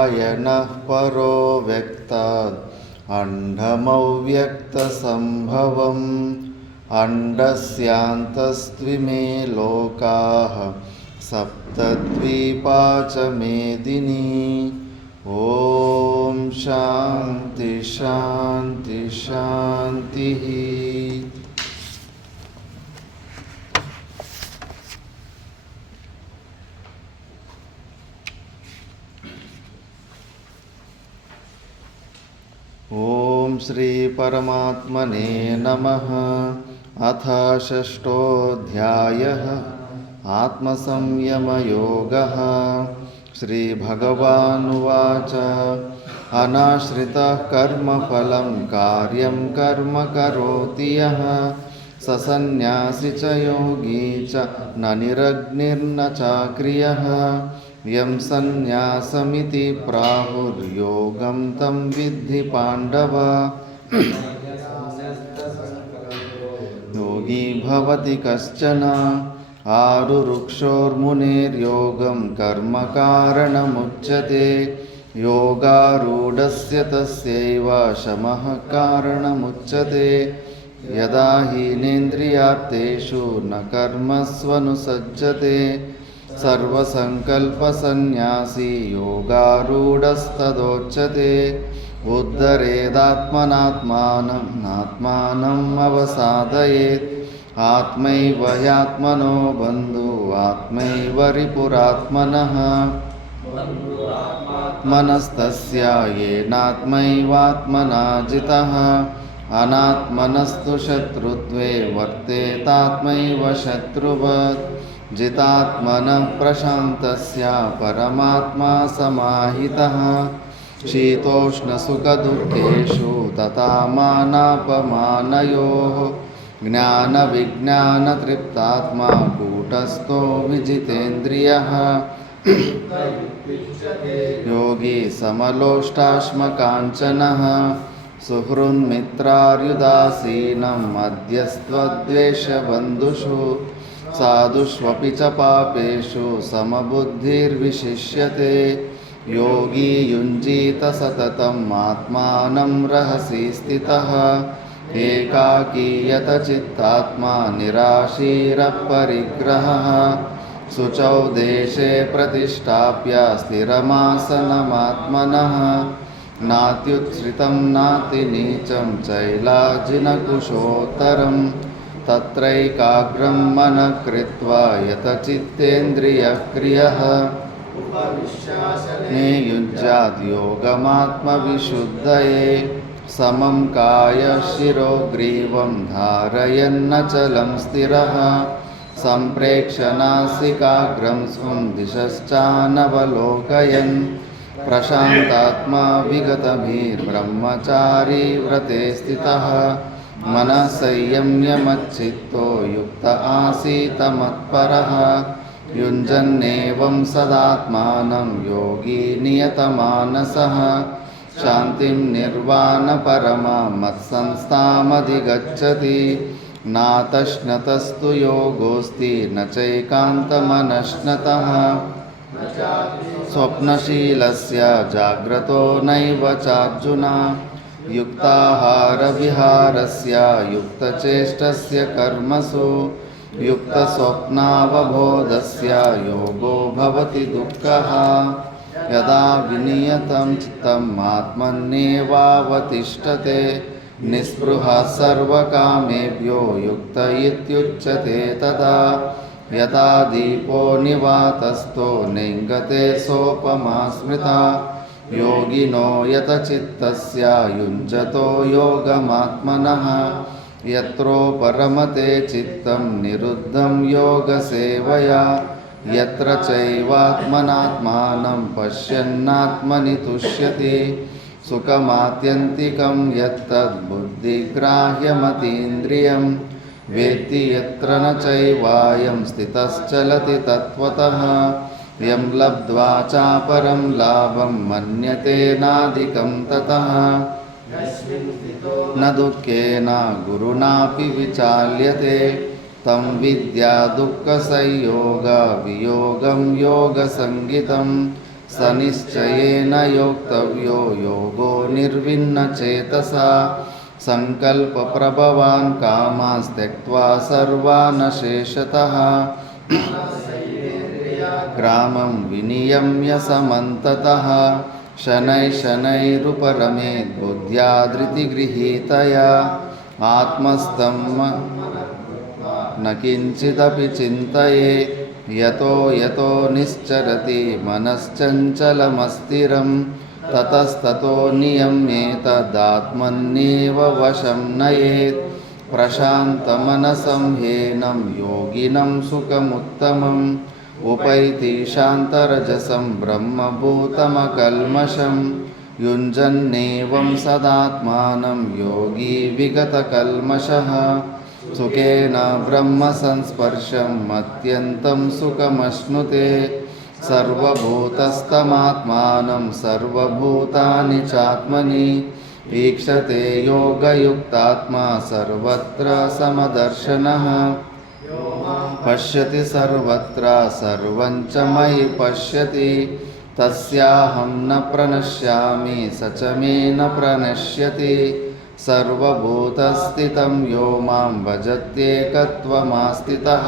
नारायणः परो व्यक्ताद् अण्डमव्यक्तसम्भवम् अण्डस्यान्तस्त्विमे लोकाः सप्तद्वीपा च मेदिनी। ॐ शान्ति शान्ति शान्तिः। ॐ श्री परमात्मने नमः। अथ षष्ठोऽध्यायः आत्मसंयमयोगः। श्रीभगवानुवाच अनाश्रितः कर्मफलं कार्यं कर्म करोति यः स सन्न्यासी च योगी च न निरग्निर्न चाक्रियः। यं सन्न्यासमिति प्राहुर्योगं तं विद्धि पाण्डव। योगी भवति कश्चन आरुरुक्षोर्मुनेर्योगं कर्म कारणमुच्यते। योगारूढस्य तस्यैव शमः कारणमुच्यते। यदा हीनेन्द्रियार्थेषु न कर्मस्वनुसज्जते सर्वसङ्कल्पसन्न्यासी योगारूढस्तदोच्यते। उद्धरेदात्मनात्मानं नात्मानम् अवसादयेत्। आत्मैव ह्यात्मनो बन्धुः आत्मैव रिपुरात्मनः। मनस्तस्य येनात्मैवात्मना जितः अनात्मनस्तु शत्रुत्वे वर्तेतात्मैव शत्रुवत्। जितात्मनः प्रशान्तस्य परमात्मा समाहितः। शीतोष्णसुखदुःखेषु तथा मानापमानयोः ज्ञानविज्ञानतृप्तात्मा कूटस्थो विजितेन्द्रियः। योगी समलोष्टाश्मकाञ्चनः सुहृन्मित्रार्युदासीनं मध्यस्त्वद्वेषबन्धुषु। साधुष्वपि च पापेषु समबुद्धिर्विशिष्यते। योगी युञ्जीत सततम् आत्मानं रहसि स्थितः। एकाकी यतचित्तात्मा निराशीरपरिग्रहः। शुचौ देशे प्रतिष्ठाप्य स्थिरमासनमात्मनः। नात्युत्सृतं नातिनीचं चैलाजिनकुशोत्तरम्। तत्रैकाग्रं मनः कृत्वा यतचित्तेन्द्रियक्रियः। नियुञ्जाद् योगमात्मविशुद्धये। समं कायशिरो ग्रीवं धारयन्नचलं स्थिरः। सम्प्रेक्ष्य नासिकाग्रं स्वं दिशश्चानवलोकयन्। प्रशान्तात्मा विगतभिर्ब्रह्मचारी व्रते स्थितः। मनः संयम्य मच्चित्तो युक्त आसीत् मत्परः। युञ्जन्नेवं सदात्मानं योगी नियतमानसः। शान्तिं निर्वाणपरमां मत्संस्थामधिगच्छति। नातश्नतस्तु योगोऽस्ति न चैकान्तमनश्नतः। स्वप्नशीलस्य जाग्रतो नैव चार्जुन। युक्ताहारविहारस्य युक्तचेष्टस्य कर्मसु। युक्तस्वप्नावबोधस्य योगो भवति दुःखः। यदा विनियतं चित्तम् आत्मन्येवावतिष्ठते। निःस्पृहः सर्वकामेभ्यो युक्त इत्युच्यते तदा। यथा दीपो निवातस्थो नेङ्गते सोपमा स्मृता। योगिनो यतचित्तस्य युञ्जतो योगमात्मनः। यत्रो परमते चित्तं निरुद्धं योगसेवया। यत्र चैवात्मनात्मानं पश्यन्नात्मनि तुष्यति। सुखमात्यन्तिकं यत्तद्बुद्धिग्राह्यमतीन्द्रियं। वेत्ति यत्र न चैवायं स्थितश्चलति तत्त्वतः। यं लब्ध्वा चापरं लाभं मन्यते नाधिकं ततः। न दुःखेन गुरुणापि विचाल्यते। तं विद्या दुःखसंयोग वियोगं योगसंज्ञितं। स निश्चयेन योक्तव्यो योगो निर्विण्णचेतसा संकल्पप्रभवान् कामास्त्यक्त्वा सर्वान् शेषतः ग्रामं विनियम्य समन्ततः शनैः शनैरुपरमेत् बुद्ध्या धृतिगृहीतया आत्मस्थं न किञ्चिदपि चिन्तयेत् यतो यतो निश्चरति मनश्चञ्चलमस्थिरं ततस्ततो नियम्येतदात्मन्येव वशं नयेत् प्रशान्तमनसं ह्येनं योगिनं सुखमुत्तमम् उपैति शान्तरजसं ब्रह्मभूतमकल्मषं युञ्जन्नेवं सदात्मानं योगी विगतकल्मषः सुखेन ब्रह्मसंस्पर्शम् अत्यन्तं सुखमश्नुते सर्वभूतस्थमात्मानं सर्वभूतानि चात्मनि ईक्षते योगयुक्तात्मा सर्वत्र समदर्शनः पश्यति सर्वत्र सर्वं च मयि पश्यति तस्याहं न प्रणश्यामि स च मे न प्रणश्यति सर्वभूतस्थितं यो मां भजत्येकत्वमास्थितः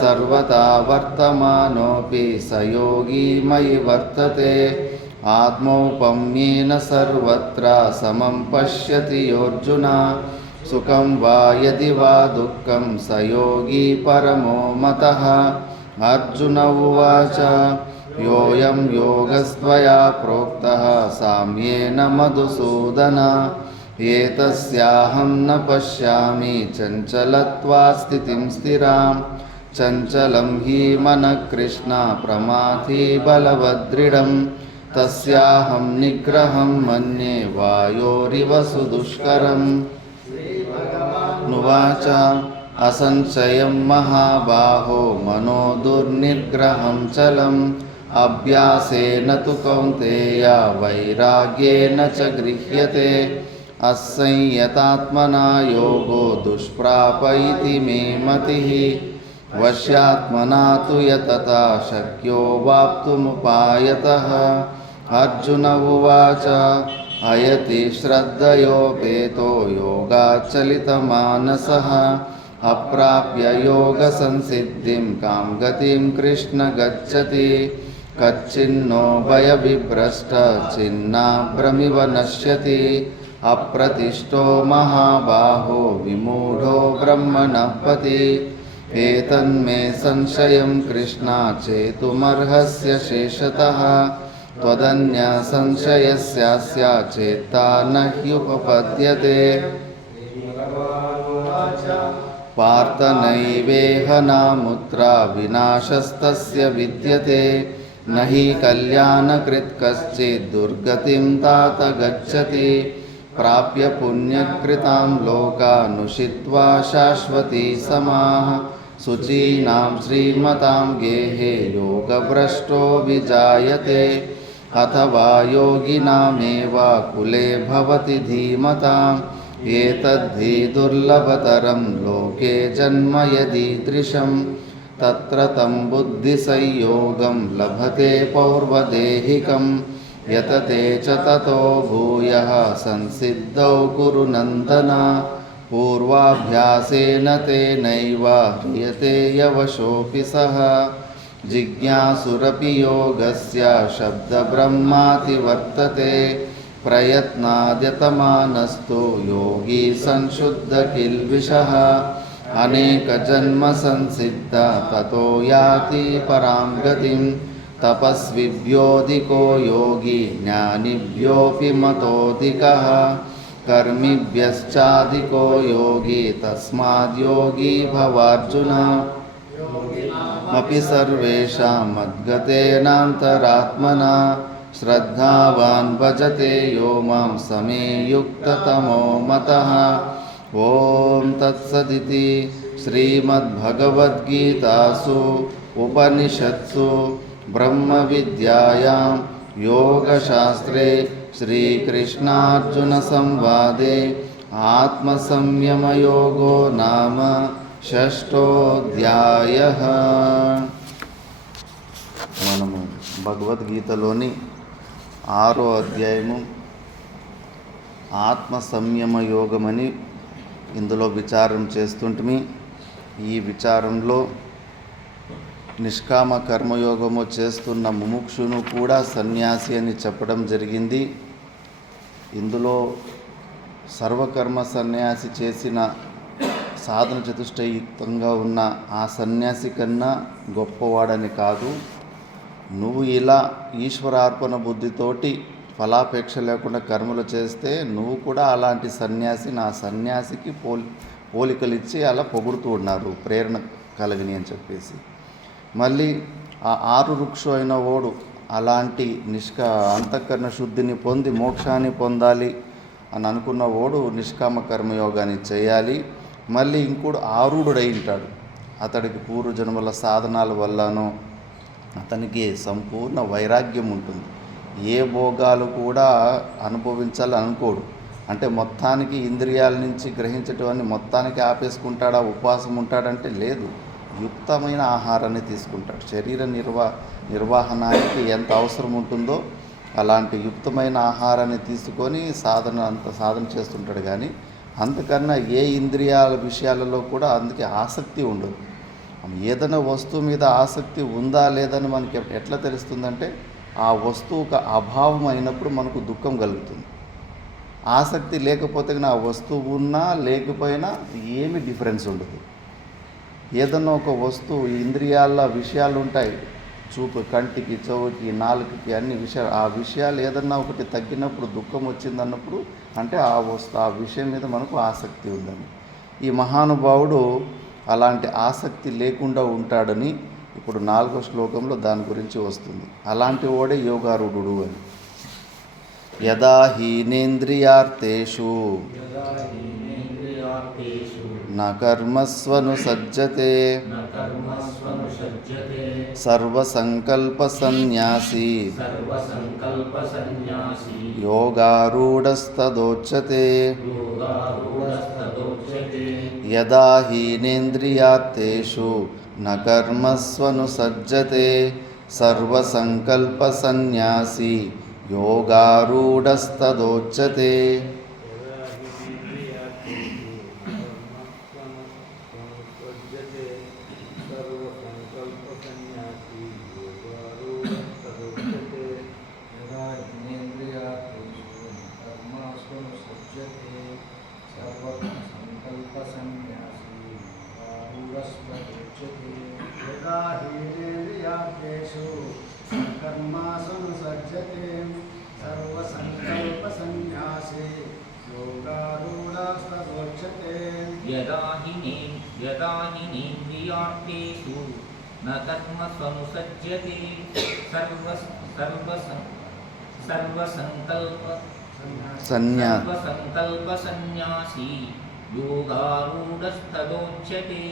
सर्वथा वर्तमानोऽपि स योगी मयि वर्तते आत्मौपम्येन सर्वत्र समं पश्यति योऽर्जुन सुखं वा यदि वा दुःखं स योगी परमो मतः अर्जुन उवाच योऽयं योगस्त्वया प्रोक्तः साम्येन मधुसूदन एतस्याहं न पश्यामि चञ्चलत्वात् स्थितिं स्थिरां चञ्चलं हि मनः कृष्ण प्रमाथि बलवदृढं तस्याहं निग्रहं मन्ये वायोरिव सुदुष्करम् नुवाच असंशयं महाबाहो मनो दुर्निग्रहं चलम् अभ्यासेन तु कौन्तेय वैराग्येन च गृह्यते असंयतात्मना योगो दुष्प्राप इति मे मतिः वश्यात्मना तु यतता शक्यो वाप्तुमुपायतः अर्जुन उवाच अयति श्रद्धयोपेतो योगाच्चलितमानसः अप्राप्य योगसंसिद्धिं कां गतिं कृष्ण गच्छति कच्चिन्नो भयविभ्रष्टचिन्नाभ्रमिव नश्यति अप्रतिष्ठो महाबाहो विमूढो ब्रह्मणः पथि एतन्मे संशयं कृष्ण चेतुमर्हस्य शेषतः त्वदन्यसंशयस्यास्य चेत्ता न ह्युपपद्यते पार्थ नैवेह नामुत्र विनाशस्तस्य विद्यते न हि कल्याणकृत् कश्चित् दुर्गतिं तात गच्छति प्राप्य पुण्यकृतां लोकानुषित्वा शाश्वती समाः शुचीनां श्रीमतां गेहे योगभ्रष्टो विजायते अथवा योगिनामेव कुले भवति धीमताम् एतद्धि दुर्लभतरं लोके जन्म यदीदृशं तत्र तं बुद्धिसंयोगं लभते पौर्वदेहिकं यतते च ततो भूयः संसिद्धौ कुरु नन्दन पूर्वाभ्यासेन तेनैव ह्रियते यवशोऽपि सः जिज्ञासुरपि योगस्य शब्दब्रह्माति वर्तते प्रयत्नाद्यतमानस्तु योगी संशुद्धकिल्बिषः अनेकजन्मसंसिद्ध ततो याति परां गतिं तपस्विभ्योऽधिको योगी ज्ञानिभ्योऽपि मतोऽधिकः कर्मिभ्यश्चाधिको योगी तस्माद् योगी भवार्जुन अपि सर्वेषां मद्गतेनान्तरात्मना श्रद्धावान् भजते यो मां समे युक्ततमो मतः ॐ तत्सदिति श्रीमद्भगवद्गीतासु उपनिषत्सु ब्रह्मविद्यायां योगशास्त्रे श्रीकृष्णार्जुनसंवादे आत्मसंयमयोगो नाम षष्ठोऽध्यायः। భగవద్గీతలోని 6వ అధ్యాయము ఆత్మ సంయమ యోగమని ఇందులో విచారం చేస్తుంటిమి. ఈ విచారంలో నిష్కామ కర్మయోగము చేస్తున్న ముముక్షును కూడా సన్యాసి అని చెప్పడం జరిగింది. ఇందులో సర్వకర్మ సన్యాసి చేసిన సాధన చతుష్టయుక్తంగా ఉన్న ఆ సన్యాసి కన్నా గొప్పవాడని కాదు. నువ్వు ఇలా ఈశ్వరార్పణ బుద్ధితోటి ఫలాపేక్ష లేకుండా కర్మలు చేస్తే నువ్వు కూడా అలాంటి సన్యాసి, నా సన్యాసికి పోలికలు ఇచ్చి అలా పొగుడుతూ ఉన్నారు, ప్రేరణ కలిగిని అని చెప్పేసి. మళ్ళీ ఆ 6 వృక్షం అయిన ఓడు అలాంటి అంతఃకరణ శుద్ధిని పొంది మోక్షాన్ని పొందాలి అని అనుకున్న ఓడు నిష్కామ కర్మయోగాన్ని చేయాలి. మళ్ళీ ఇంకోడు ఆరూఢుడై ఉంటాడు. అతడికి పూర్వజన్మల సాధనాల వల్లనో అతనికి సంపూర్ణ వైరాగ్యం ఉంటుంది. ఏ భోగాలు కూడా అనుభవించాలని అనుకోడు. అంటే మొత్తానికి ఇంద్రియాల నుంచి గ్రహించటం మొత్తానికి ఆపేసుకుంటాడా, ఉపవాసం ఉంటాడంటే లేదు. యుక్తమైన ఆహారాన్ని తీసుకుంటాడు. శరీర నిర్వహణానికి ఎంత అవసరం ఉంటుందో అలాంటి యుక్తమైన ఆహారాన్ని తీసుకొని సాధన చేస్తుంటాడు. కానీ అంతకన్నా ఏ ఇంద్రియాల విషయాలలో కూడా అందుకే ఆసక్తి ఉండదు. ఏదైనా వస్తువు మీద ఆసక్తి ఉందా లేదని మనకి ఎట్లా తెలుస్తుందంటే ఆ వస్తువుకు అభావం అయినప్పుడు మనకు దుఃఖం కలుగుతుంది. ఆసక్తి లేకపోతే ఆ వస్తువు ఉన్నా లేకపోయినా ఏమి డిఫరెన్స్ ఉండదు. ఏదన్నా ఒక వస్తువు ఇంద్రియాల విషయాలు ఉంటాయి, చూపు, కంటికి, చెవుకి, నాలుకకి అన్ని విషయాలు. ఆ విషయాలు ఏదన్నా ఒకటి తగ్గినప్పుడు దుఃఖం వచ్చిందన్నప్పుడు అంటే ఆ విషయం మీద మనకు ఆసక్తి ఉందని. ఈ మహానుభావుడు అలాంటి ఆసక్తి లేకుండా ఉంటాడని ఇప్పుడు 4వ శ్లోకంలో దాని గురించి వస్తుంది. అలాంటి వాడే యోగారూఢుడు అని. యదా హీనేంద్రియార్థేషు న కర్మస్వను సజ్జతే సర్వసంకల్ప సన్యాసి యోగారూఢస్తదోచ్యతే. యదా హీనేంద్రియార్థేషు న కర్మస్వను సజ్జతే సర్వసంకల్ప సన్యాసి యోగారూఢస్తదోచ్యతే. యదా హినేంద్రియార్థేషు న కర్మస్వనుసజ్జతే సర్వసంకల్ప సన్యాసి యోగారూఢస్తదోచ్యతే.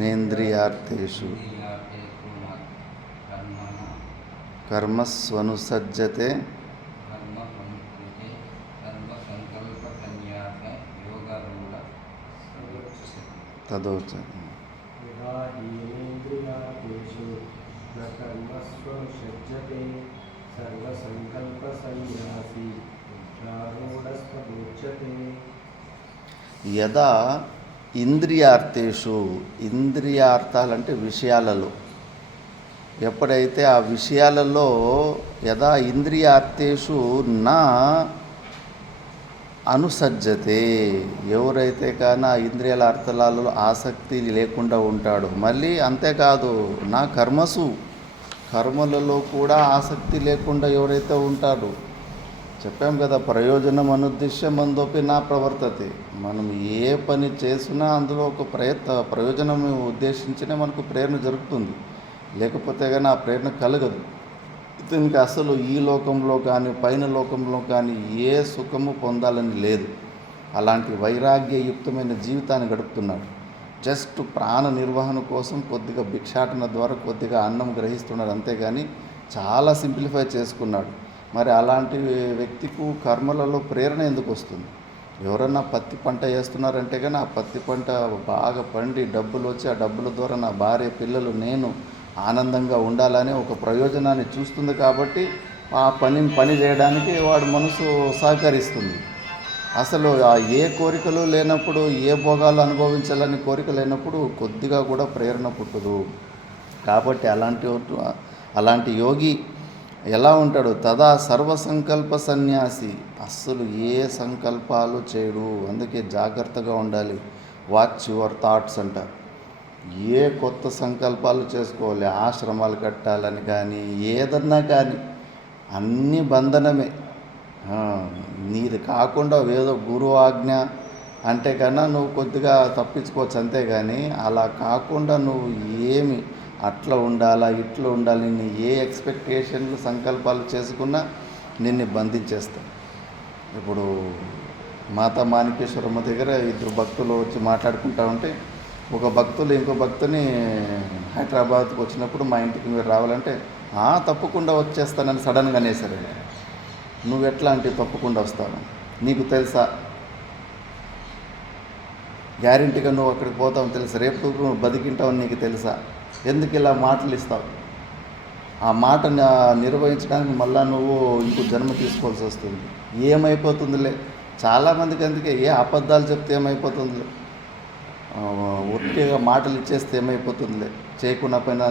నేంద్రియార్థేషు కర్మస్వనుసజ్జతే తదోచ్యతే. యదా ఇంద్రియార్థేషు, ఇంద్రియార్థాలంటే విషయాలలో, ఎప్పుడైతే ఆ విషయాలలో యదా ఇంద్రియార్థేషు నా అనుసజ్జతే, ఎవరైతే కానీ ఆ ఇంద్రియాల అర్థాలలో ఆసక్తి లేకుండా ఉంటాడో. మళ్ళీ అంతేకాదు, నా కర్మలలో కూడా ఆసక్తి లేకుండా ఎవరైతే ఉంటాడో, చెప్పాం కదా, ప్రయోజనం అనుద్దేశ్యం మందోపి నా ప్రవర్తతే. మనం ఏ పని చేసినా అందులో ఒక ప్రయోజనం ఉద్దేశించినే మనకు ప్రేరణ జరుగుతుంది. లేకపోతే కానీ ఆ ప్రేరణ కలగదు. ఇతనికి అసలు ఈ లోకంలో కానీ పైన లోకంలో కానీ ఏ సుఖము పొందాలని లేదు. అలాంటి వైరాగ్యయుక్తమైన జీవితాన్ని గడుపుతున్నాడు. జస్ట్ ప్రాణ నిర్వహణ కోసం కొద్దిగా భిక్షాటన ద్వారా కొద్దిగా అన్నం గ్రహిస్తున్నాడు, అంతేగాని చాలా సింప్లిఫై చేసుకున్నాడు. మరి అలాంటి వ్యక్తికి కర్మలలో ప్రేరణ ఎందుకు వస్తుంది? ఎవరన్నా పత్తి పంట వేస్తున్నారంటే కానీ ఆ పత్తి పంట బాగా పండి డబ్బులు వచ్చి ఆ డబ్బుల ద్వారా నా భార్య పిల్లలు నేను ఆనందంగా ఉండాలని ఒక ప్రయోజనాన్ని చూస్తుంది కాబట్టి ఆ పని చేయడానికి వాడు మనసు సహకరిస్తుంది. అసలు ఆ ఏ కోరికలు లేనప్పుడు, ఏ భోగాలు అనుభవించాలని కోరిక లేనప్పుడు కొద్దిగా కూడా ప్రేరణ పుట్టదు. కాబట్టి అలాంటి యోగి ఎలా ఉంటాడు? తదా సర్వసంకల్ప సన్యాసి, అస్సలు ఏ సంకల్పాలు చేయడు. అందుకే జాగ్రత్తగా ఉండాలి. వాచ్ యువర్ థాట్స్ అంటారు. ఏ కొత్త సంకల్పాలు చేసుకోవాలి, ఆశ్రమాలు కట్టాలని కానీ ఏదన్నా కానీ అన్నీ బంధనమే. నీది కాకుండా ఏదో గురువు ఆజ్ఞ అంటే కన్నా నువ్వు కొద్దిగా తప్పించుకోవచ్చు, అంతేగాని అలా కాకుండా నువ్వు ఏమి అట్లా ఉండాలా ఇట్లా ఉండాలి నీ ఏ ఎక్స్పెక్టేషన్లు సంకల్పాలు చేసుకున్నా నిన్ను బంధించేస్తాయి. ఇప్పుడు మాతా మాణికేశ్వరమ్మ దగ్గర ఇద్దరు భక్తులు వచ్చి మాట్లాడుకుంటా ఉంటే ఒక భక్తులు ఇంకో భక్తుని హైదరాబాద్కి వచ్చినప్పుడు మా ఇంటికి మీరు రావాలంటే తప్పకుండా వచ్చేస్తానని సడన్గా అనేసారండి. నువ్వు ఎట్లా అంటే తప్పకుండా వస్తాను, నీకు తెలుసా, గ్యారెంటీగా నువ్వు అక్కడికి పోతావు తెలుసా, రేపు నువ్వు బతికింటావు నీకు తెలుసా, ఎందుకు ఇలా మాటలు ఇస్తావు? ఆ మాట నిర్వహించడానికి మళ్ళా నువ్వు ఇంకో జన్మ తీసుకోవాల్సి వస్తుంది. ఏమైపోతుందిలే, చాలామందికి అందుకే ఏ అబద్ధాలు చెప్తే ఏమైపోతుందిలే, ఒట్టిగా మాటలు ఇచ్చేస్తే ఏమైపోతుందిలే, చేయకుండా పైన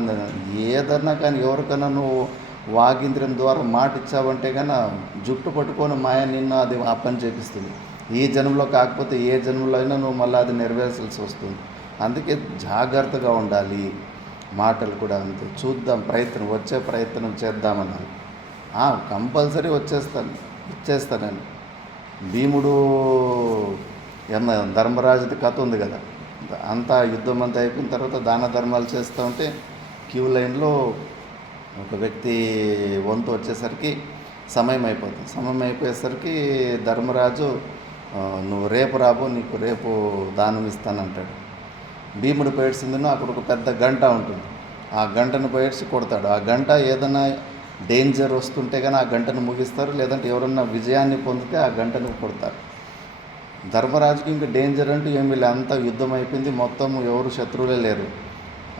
ఏదన్నా కానీ ఎవరికైనా నువ్వు వాగింద్రియం ద్వారా మాట ఇచ్చావంటే కానీ జుట్టు పట్టుకొని మాయ నిన్ను అది ఆ పని చేపిస్తుంది. ఈ జన్మలో కాకపోతే ఏ జన్మలో అయినా నువ్వు మళ్ళీ అది నెరవేర్చాల్సి వస్తుంది. అందుకే జాగ్రత్తగా ఉండాలి. మాటలు కూడా అంతే. చూద్దాం, వచ్చే ప్రయత్నం చేద్దామన్నాను. కంపల్సరీ ఇచ్చేస్తానని. భీముడు ధర్మరాజుది కథ ఉంది కదా, అంతా యుద్ధం అంతా అయిపోయిన తర్వాత దాన ధర్మాలు చేస్తూ ఉంటే క్యూ లైన్లో ఒక వ్యక్తి వంతు వచ్చేసరికి సమయం అయిపోయేసరికి ధర్మరాజు నువ్వు రేపు రాబో, నీకు రేపు దానం ఇస్తానంటాడు. భీముడు పేడ్చిందినో అక్కడ ఒక పెద్ద గంట ఉంటుంది. ఆ గంటను పేడ్చి కొడతాడు. ఆ గంట ఏదైనా డేంజర్ వస్తుంటే కానీ ఆ గంటను ముగిస్తారు, లేదంటే ఎవరన్నా విజయాన్ని పొందితే ఆ గంటను కొడతారు. ధర్మరాజుకి ఇంకా డేంజర్ అంటూ ఏమీ లేదు, అంతా యుద్ధం అయిపోయింది, మొత్తం ఎవరు శత్రువులే లేరు.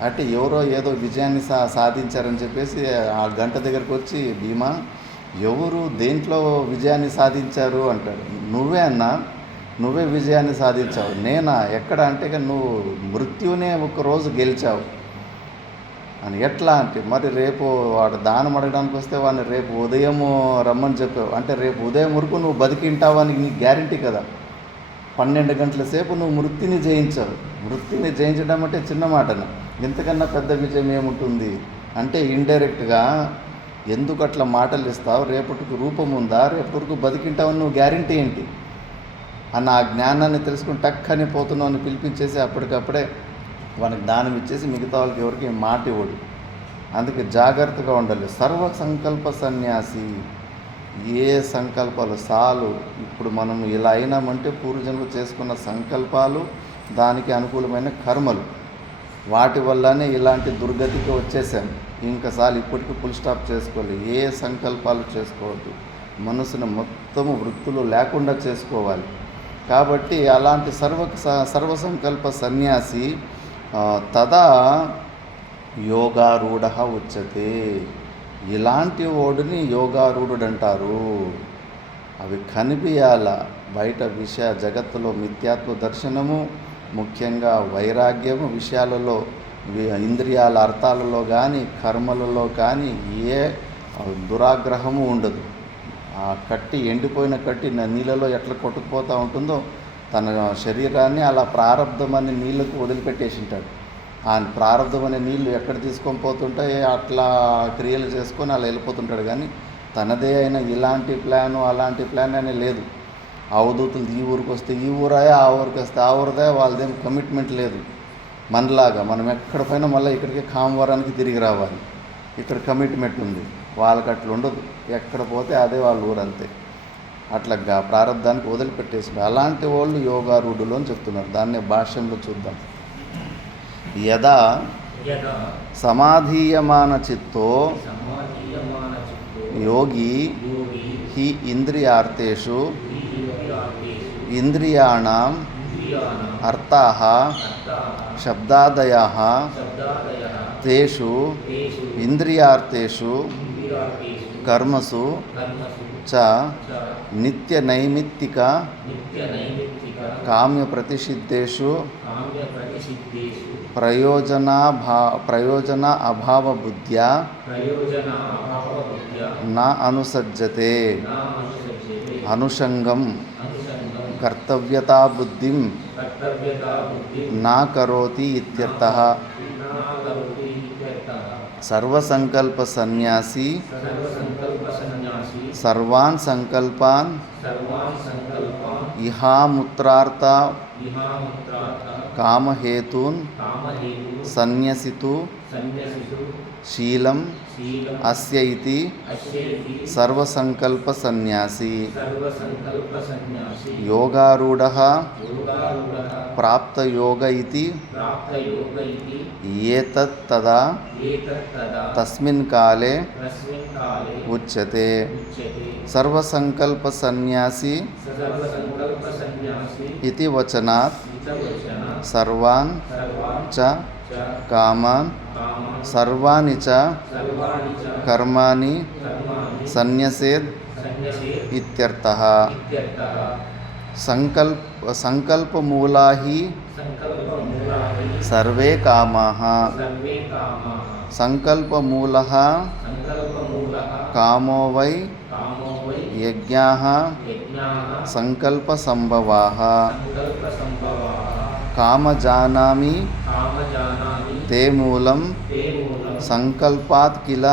అంటే ఎవరో ఏదో విజయాన్ని సాధించారని చెప్పేసి ఆ గంట దగ్గరికి వచ్చి, భీమా ఎవరు దేంట్లో విజయాన్ని సాధించారు అంటాడు. నువ్వే విజయాన్ని సాధించావు. నేనా? ఎక్కడ అంటే నువ్వు మృత్యునే ఒకరోజు గెలిచావు అని. ఎట్లా అంటే మరి రేపు వాడు దానం అడగడానికి వస్తే వాడిని రేపు ఉదయం రమ్మని చెప్పావు అంటే రేపు ఉదయం వరకు నువ్వు బతికింటావని నీకు గ్యారంటీ కదా. 12 గంటల సేపు నువ్వు మృత్యుని జయించావు. మృత్యుని జయించడం అంటే చిన్న మాటను, ఇంతకన్నా పెద్ద విజయం ఏముంటుంది అంటే ఇండైరెక్ట్గా ఎందుకు అట్లా మాటలు ఇస్తావు, రేపటికి రూపం ఉందా, రేపటి వరకు బతికింటావని నువ్వు గ్యారంటీ ఏంటి అన్న ఆ జ్ఞానాన్ని తెలుసుకుని టక్కని పోతున్నావు అని పిలిపించేసి అప్పటికప్పుడే వానికి దానం ఇచ్చేసి మిగతా వాళ్ళకి ఎవరికి మాట ఇవ్వడు. అందుకే జాగ్రత్తగా ఉండాలి. సర్వ సంకల్ప సన్యాసి, ఏ సంకల్పాలు సాలు. ఇప్పుడు మనం ఇలా అయినామంటే పూర్వజన్మలు చేసుకున్న సంకల్పాలు, దానికి అనుకూలమైన కర్మలు, వాటి వల్లనే ఇలాంటి దుర్గతికి వచ్చేసాం. ఇంకసారి ఇప్పటికీ ఫుల్ స్టాప్ చేసుకోవాలి. ఏ సంకల్పాలు చేసుకోవద్దు. మనసును మొత్తము వృత్తులు లేకుండా చేసుకోవాలి. కాబట్టి అలాంటి సర్వసంకల్ప సన్యాసి తదా యోగారూఢ ఉచ్యతే. ఇలాంటి వాడిని యోగారూఢుడు అంటారు. అవి కనిపించాల బయట జగత్తులో మిథ్యాత్వ దర్శనము, ముఖ్యంగా వైరాగ్యము విషయాలలో, ఇంద్రియాల అర్థాలలో కానీ కర్మలలో కానీ ఏ దురాగ్రహము ఉండదు. ఆ కట్టి, ఎండిపోయిన కట్టి నీళ్ళలో ఎట్లా కొట్టుకుపోతూ ఉంటుందో తన శరీరాన్ని అలా ప్రారంధం అనే నీళ్ళకు వదిలిపెట్టేసి ఉంటాడు. ఆ ప్రారంధం అనే నీళ్ళు ఎక్కడ తీసుకొని పోతుంటాయి అట్లా క్రియలు చేసుకొని అలా వెళ్ళిపోతుంటాడు. కానీ తనదే అయిన ఇలాంటి ప్లాను అలాంటి ప్లాన్ అనే లేదు. అవధూతులు ఈ ఊరికి వస్తే ఈ ఊరాయా, ఆ ఊరికి వస్తే ఆ ఊరిదే, వాళ్ళదేం కమిట్మెంట్ లేదు. మనలాగా మనం ఎక్కడ పైన మళ్ళీ ఇక్కడికి కామవరానికి తిరిగి రావాలి. ఇక్కడ కమిట్మెంట్ ఉంది. వాళ్ళకి అట్లా ఉండదు. ఎక్కడ పోతే అదే వాళ్ళ ఊరు అంతే. అట్లా ప్రారంధానికి వదిలిపెట్టేసి అలాంటి వాళ్ళు యోగారూఢులు అని చెప్తున్నారు. దాన్నే భాష్యంలో చూద్దాం. యదా సమాధీయమాన చిత్తో యోగి హి ఇంద్రియార్థేషు ఇంద్రియాణం ఇంద్రియాణం అర్థాః అర్థాః శబ్దాదయః శబ్దాదయః తేషు తేషు ఇంద్రియార్థేషు ఇంద్రియార్థేషు కర్మసు కర్మసు చ చ నిత్యనైమిత్తిక నిత్యనైమిత్తిక కామ్యప్రతిషిద్ధేషు కామ్యప్రతిషిద్ధేషు ప్రయోజన అభావబుద్ధ్యా ప్రయోజనాభావబుద్ధ్యా న అనుసజ్జతే నా అనుసజ్జతే అనుషంగం అనుసంగం కర్తవ్యతాబుద్ధిం కర్తవ్యతాబుద్ధిం నా కరోతి ఇత్యర్థః. నా కరోతి ఇత్యర్థః. సర్వసంకల్ప సన్యాసి సర్వసంకల్పసన్యాసి సర్వాన్ సంకల్పాన్ సర్వాన్ సంకల్పాన్ ఇహాముత్రార్థ ఇహాముత్రార్థ కామహేతూన్ కామహేతు సన్యసితు సన్యసితు శీలం శీలం అస్య ఇతి అస్యేతి సర్వసంకల్ప సన్యాసి. సర్వసంకల్పసన్యాసి యోగారూఢః యోగారూఢః ప్రాప్తయోగ ఇతి ప్రాప్తయోగ ఇతి ఏతత్తదా ఏతత్తదా తస్మిన్ కాలే తస్మిన్ కాలే ఉచ్యతే. ఉచ్యతే. సర్వసంకల్ప సన్యాసి సర్వసంకల్పసన్యాసి ఇతి వచనాత్ ఇతవచన సర్వాన్ సర్వాన్ చ చ కామాన్ కామాన్ సర్వాణి చ సర్వాణి చ కర్మాణి కర్మాణి సన్యసేద్ సన్యసేత్ ఇత్యర్థః. ఇత్యర్థః. సంకల్పమూలా హి సంకల్పమూలాని సర్వే కామాః. సర్వే కామాః. సంకల్పమూలః సంకల్పమూలః కామో వై కామో వై యజ్ఞాః యజ్ఞాః సంకల్పసంభవాః. సంకల్పసంభవాః. కామజానామి కామజానాని తే మూలం తే మూలం సంకల్పాత్ కిల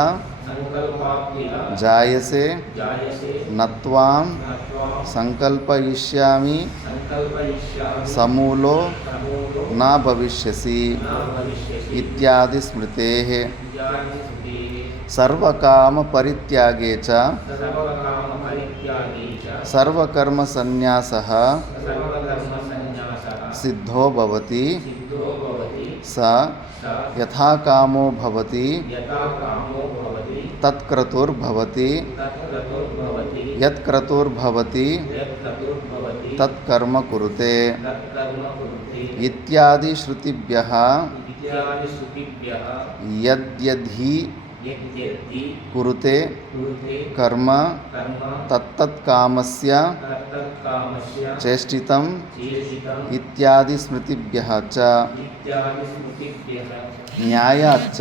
సంకల్పాత్ కిల జాయసే జాయసే నత్వాం నత్వాం సంకల్పయిష్యామి సంకల్పయిష్యామి సమూలో సమూలో నా భవిష్యసి నా భవిష్యసి ఇత్యాది స్మృతేః. ఇత్యాది స్మృతేః. సర్వకామ పరిత్యాగే చ సర్వకామపరిత్యాగే చ సర్వకర్మ సన్యాసః సర్వకర్మసన్యాసః సిద్ధో భవతి. సిద్ధో భవతి. స స యథా కామో భవతి యథా కామో భవతి తత్క్రతుర్భవతి. తత్క్రతుర్భవతి. యత్క్రతుర్భవతి యత్క్రతుర్భవతి తత్కర్మ కురుతే తత్కర్మ కురుతే. ఇత్యాది శ్రుతిభ్యః ఇత్యాది శ్రుతిభ్యః యద్యద్ధి యద్యద్ధి కురుతే కురుతే కర్మ కర్మ తత్తత్కామస్య తత్తత్కామస్య చేష్టితం చేషితం ఇత్యాది స్మృతిభ్యః చ ఇత్యాది స్మృతిభ్యః న్యాయాచ్చ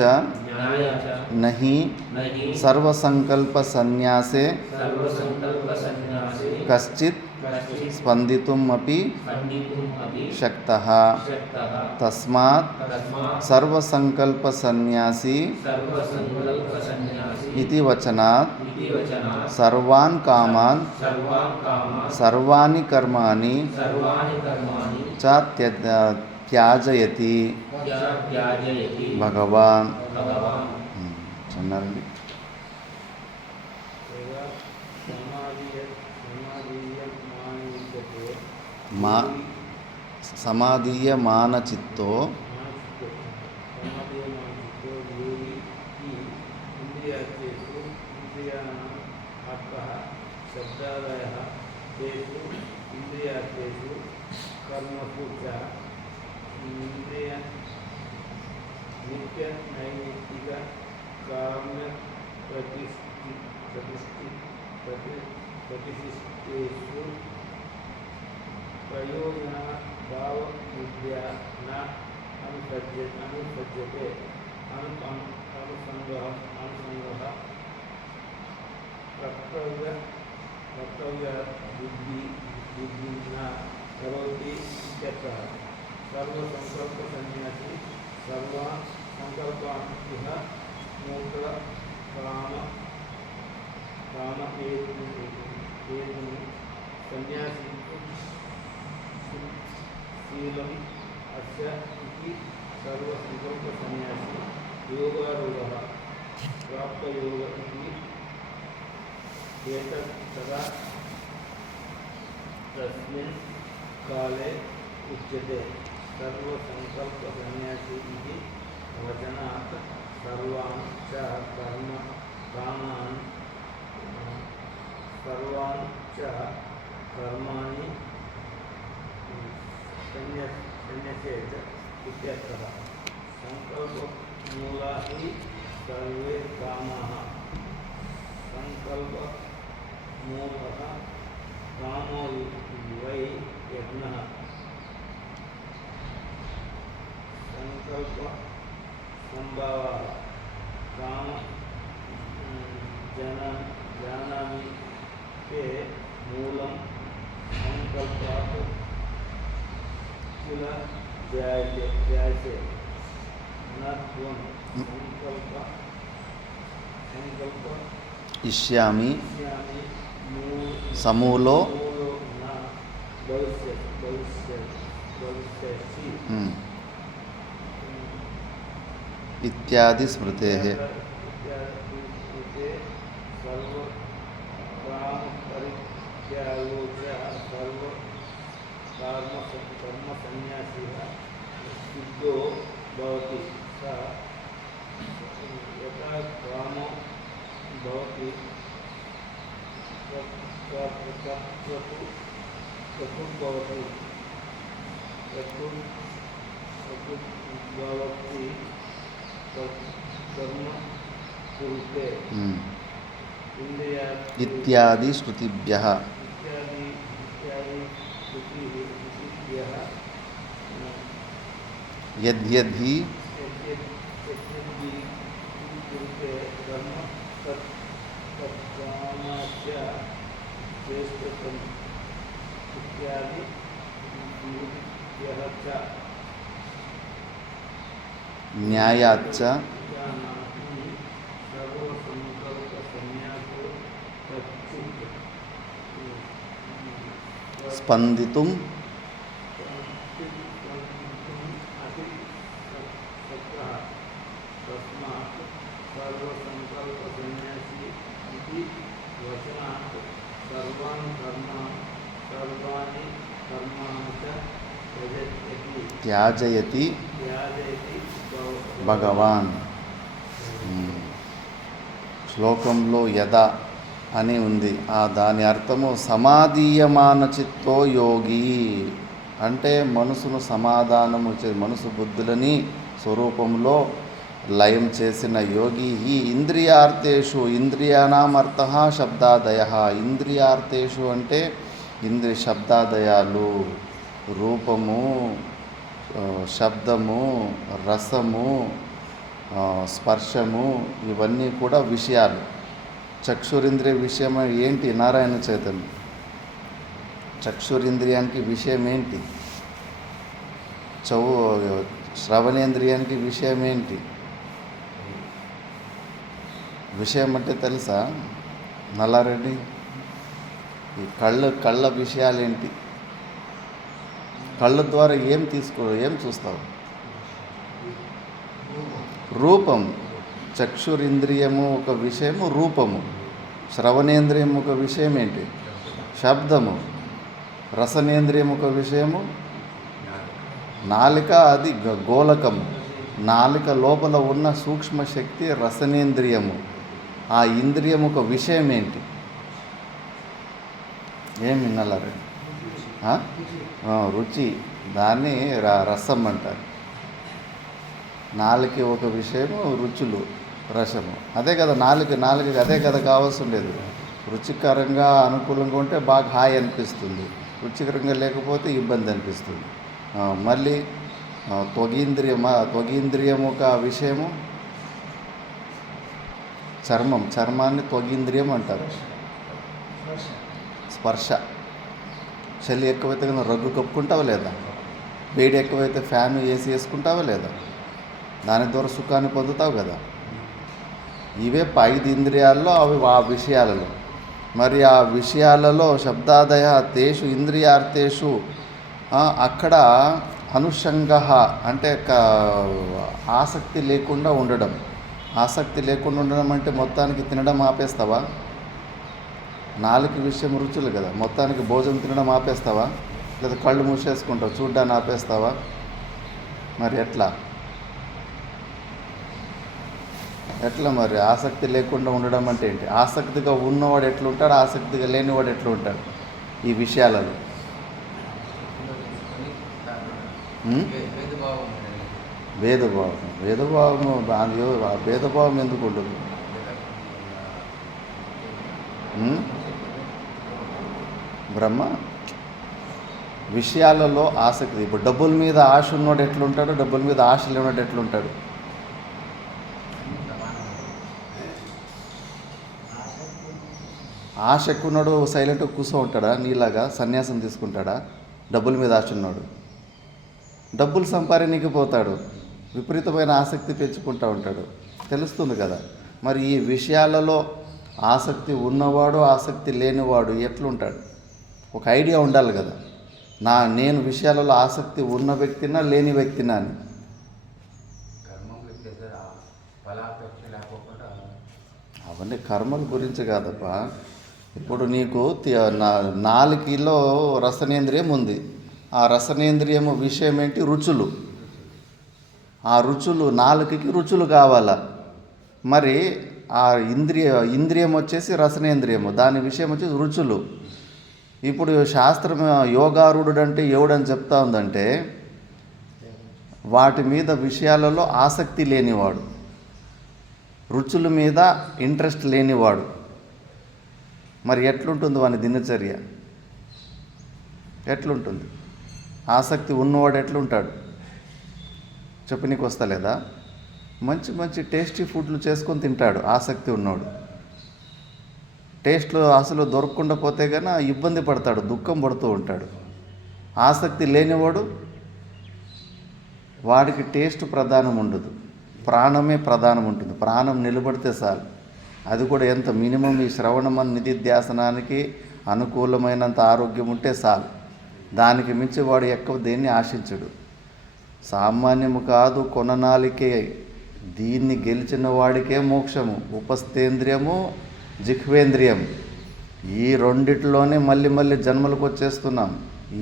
న్యాయ చ నహి నహి సర్వసంకల్ప సన్యాసే సర్వసంకల్పసన్యాసే కశ్చిత్ కశ్చిత్ స్పందితుం అపి పండితుం అపి శక్తః. శక్తః. తస్మాత్ తస్మాత్ సర్వసంకల్ప సన్యాసి సర్వసంకల్పసన్యాసి ఇతి వచనాత్ ఇతి వచనాత్ సర్వాన్ కామాన్ సర్వాన్ కామాన్ సర్వాణి కర్మాణి సర్వాణి కర్మాణి చ త్యాజయతి త్యాజయతి భగవాన్. భగవాన్. అన్నారండి. మా సమాధీయమానచిత్తో कर्मसु च इंद्रिय नित्य नैमित्तिक काम्य प्रतिष्ठितेषु प्रयोजना भावबुद्ध्या न अनुसज्जते अनुसंगः कर्तव्य बुद्धि न करोति इत्यर्थः. सर्वसंकल्पसन्यासी सर्वान् संकल्पान् इह मूत्र काम सन्यासी शीलम् अस्य इति सर्वसंकल्पसन्यासी योगारूढः प्राप्तयोग इति एतत् तदा तस्मिन् काले उच्यते. सर्वसंकल्पसन्यासी इति वचनात् सर्वान् च कर्माणि संकल्पमूला हि सर्वे कामाः संकल्पमूलः कामो वै यज्ञः संकल्प संभवः काम जानामि के मूलं संकल्पात् किल जायते न त्वं संकल्प इष्यामि इष्यामि समूलो मूलो न भविष्यसि इत्यादि स्मृतेः इत्यादि सर्व काम परित्यागो च सर्व कर्म संन्यासी सिद्धो भवति स यथा कामो भवति चतुर्भवति चतुर्भवति कर्म कुरुते इत्यादि श्रुतिभ्यः इत्यादि श्रुतिभ्यः यद्यद्धि यद्यपि कुरुते कर्म तत्कामस्य श्रेष्ठतम् इत्यादि श्रुतिभ्यः च न्यायाच्च स्पन्दितुं त्याजयति భగవాన్. శ్లోకంలో యద అని ఉంది. దాని అర్థము సమాధీయమాన చిత్తో యోగి అంటే మనసును సమాధానము మనసు బుద్ధులని స్వరూపంలో లయం చేసిన యోగి. ఈ ఇంద్రియార్థేషు ఇంద్రియానాం అర్థః శబ్దాదయః. ఇంద్రియార్థేషు అంటే శబ్దాదయాలు రూపము, శబ్దము, రసము, స్పర్శము ఇవన్నీ కూడా విషయాలు. చక్షురింద్రియ విషయం ఏంటి? నారాయణ చైతన్యం. చక్షురింద్రియానికి విషయం ఏంటి? శ్రవణేంద్రియానికి విషయం ఏంటి? విషయం అంటే తెలుసా నల్లారెడ్డి? ఈ కళ్ళ విషయాలేంటి? కళ్ళ ద్వారా ఏం చూస్తావు? రూపం. చక్షురింద్రియము ఒక విషయము, రూపము. శ్రవణేంద్రియం ఒక విషయం ఏంటి? శబ్దము. రసనేంద్రియం ఒక విషయము నాలిక, అది గోలకము. నాలిక లోపల ఉన్న సూక్ష్మ శక్తి రసనేంద్రియము. ఆ ఇంద్రియం ఒక విషయం ఏంటి? ఏం వినాలరే? రుచి. దాన్ని రసం అంటారు. నాలుక ఒక విషయము, రుచులు, రసము. అదే కదా నాలుకకి అదే కదా కావాల్సి ఉండేది. రుచికరంగా అనుకూలంగా ఉంటే బాగా హాయి అనిపిస్తుంది, రుచికరంగా లేకపోతే ఇబ్బంది అనిపిస్తుంది. మళ్ళీ త్వగీంద్రియం ఒక విషయము, చర్మాన్ని త్వగీంద్రియం అంటారు. స్పర్శ. చలి ఎక్కువైతే కనుక రగ్గు కప్పుకుంటావా లేదా? వేడి ఎక్కువైతే ఫ్యాన్ ఏసీ వేసుకుంటావా లేదా? దాని ద్వారా సుఖాన్ని పొందుతావు కదా. ఇవే 5 ఇంద్రియాల్లో, అవి ఆ విషయాలలో. మరి ఆ విషయాలలో శబ్దాదయ తేషు ఇంద్రియార్థేషు అక్కడ అనుషంగ అంటే ఆసక్తి లేకుండా ఉండడం. ఆసక్తి లేకుండా ఉండడం అంటే మొత్తానికి తినడం ఆపేస్తావా? నాలుగు విషయం రుచులు కదా. మొత్తానికి భోజనం తినడం ఆపేస్తావా? లేదా కళ్ళు మూసేసుకుంటావు, చూడ్డాన్ని ఆపేస్తావా? మరి ఎట్లా మరి ఆసక్తి లేకుండా ఉండడం అంటే ఏంటి? ఆసక్తిగా ఉన్నవాడు ఎట్లుంటాడు, ఆసక్తిగా లేనివాడు ఎట్లుంటాడు ఈ విషయాలలో? భేదభావం ఆ భేదభావం ఎందుకు ఉండదు? బ్రహ్మ విషయాలలో ఆసక్తి. ఇప్పుడు డబ్బుల మీద ఆశ ఉన్నోడు ఎట్లుంటాడు, డబ్బుల మీద ఆశ లేనివాడు ఎట్లుంటాడు? ఆశ ఎక్కున్నాడు సైలెంట్గా కూర్చో ఉంటాడా? నీలాగా సన్యాసం తీసుకుంటాడా? డబ్బుల మీద ఆశ ఉన్నాడు డబ్బులు సంపాదనకి పోతాడు, విపరీతమైన ఆసక్తి పెంచుకుంటూ ఉంటాడు. తెలుస్తుంది కదా. మరి ఈ విషయాలలో ఆసక్తి ఉన్నవాడు ఆసక్తి లేనివాడు ఎట్లుంటాడు? ఒక ఐడియా ఉండాలి కదా. నేను విషయాలలో ఆసక్తి ఉన్న వ్యక్తినా లేని వ్యక్తినా అని. అవన్నీ కర్మల గురించి కాదప్పా. ఇప్పుడు నీకు నాలుకలో రసనేంద్రియం ఉంది. ఆ రసనేంద్రియము విషయం ఏంటి? రుచులు. ఆ రుచులు నాలుకకి రుచులు కావాలా. మరి ఆ ఇంద్రియం వచ్చేసి రసనేంద్రియము, దాని విషయం వచ్చేసి రుచులు. ఇప్పుడు శాస్త్రం యోగారూఢుడు అంటే ఎవడని చెప్తా ఉందంటే వాటి మీద విషయాలలో ఆసక్తి లేనివాడు, రుచుల మీద ఇంట్రెస్ట్ లేనివాడు. మరి ఎట్లుంటుంది వాని దినచర్య? ఎట్లుంటుంది? ఆసక్తి ఉన్నవాడు ఎట్లుంటాడు చెప్పు, నీకు వస్తలేదా? మంచి మంచి టేస్టీ ఫుడ్లు చేసుకొని తింటాడు ఆసక్తి ఉన్నవాడు. టేస్ట్లు అసలు దొరకకుండా పోతే కన్నా ఇబ్బంది పడతాడు, దుఃఖం పడుతూ ఉంటాడు. ఆసక్తి లేనివాడు వాడికి టేస్ట్ ప్రధానం ఉండదు, ప్రాణమే ప్రధానం ఉంటుంది. ప్రాణం నిలబడితే చాలు. అది కూడా ఎంత మినిమం ఈ శ్రవణమన్ నిధిధ్యాసనానికి అనుకూలమైనంత ఆరోగ్యం ఉంటే చాలు. దానికి మించి వాడు ఎక్కువ దేన్ని ఆశించడు. సామాన్యము కాదు కొననాలికే. దీన్ని గెలిచిన వాడికే మోక్షము. ఉపస్థేంద్రియము, జిహ్వేంద్రియం, ఈ రెండిటిలోనే మళ్ళీ మళ్ళీ జన్మలకు వచ్చేస్తున్నాం.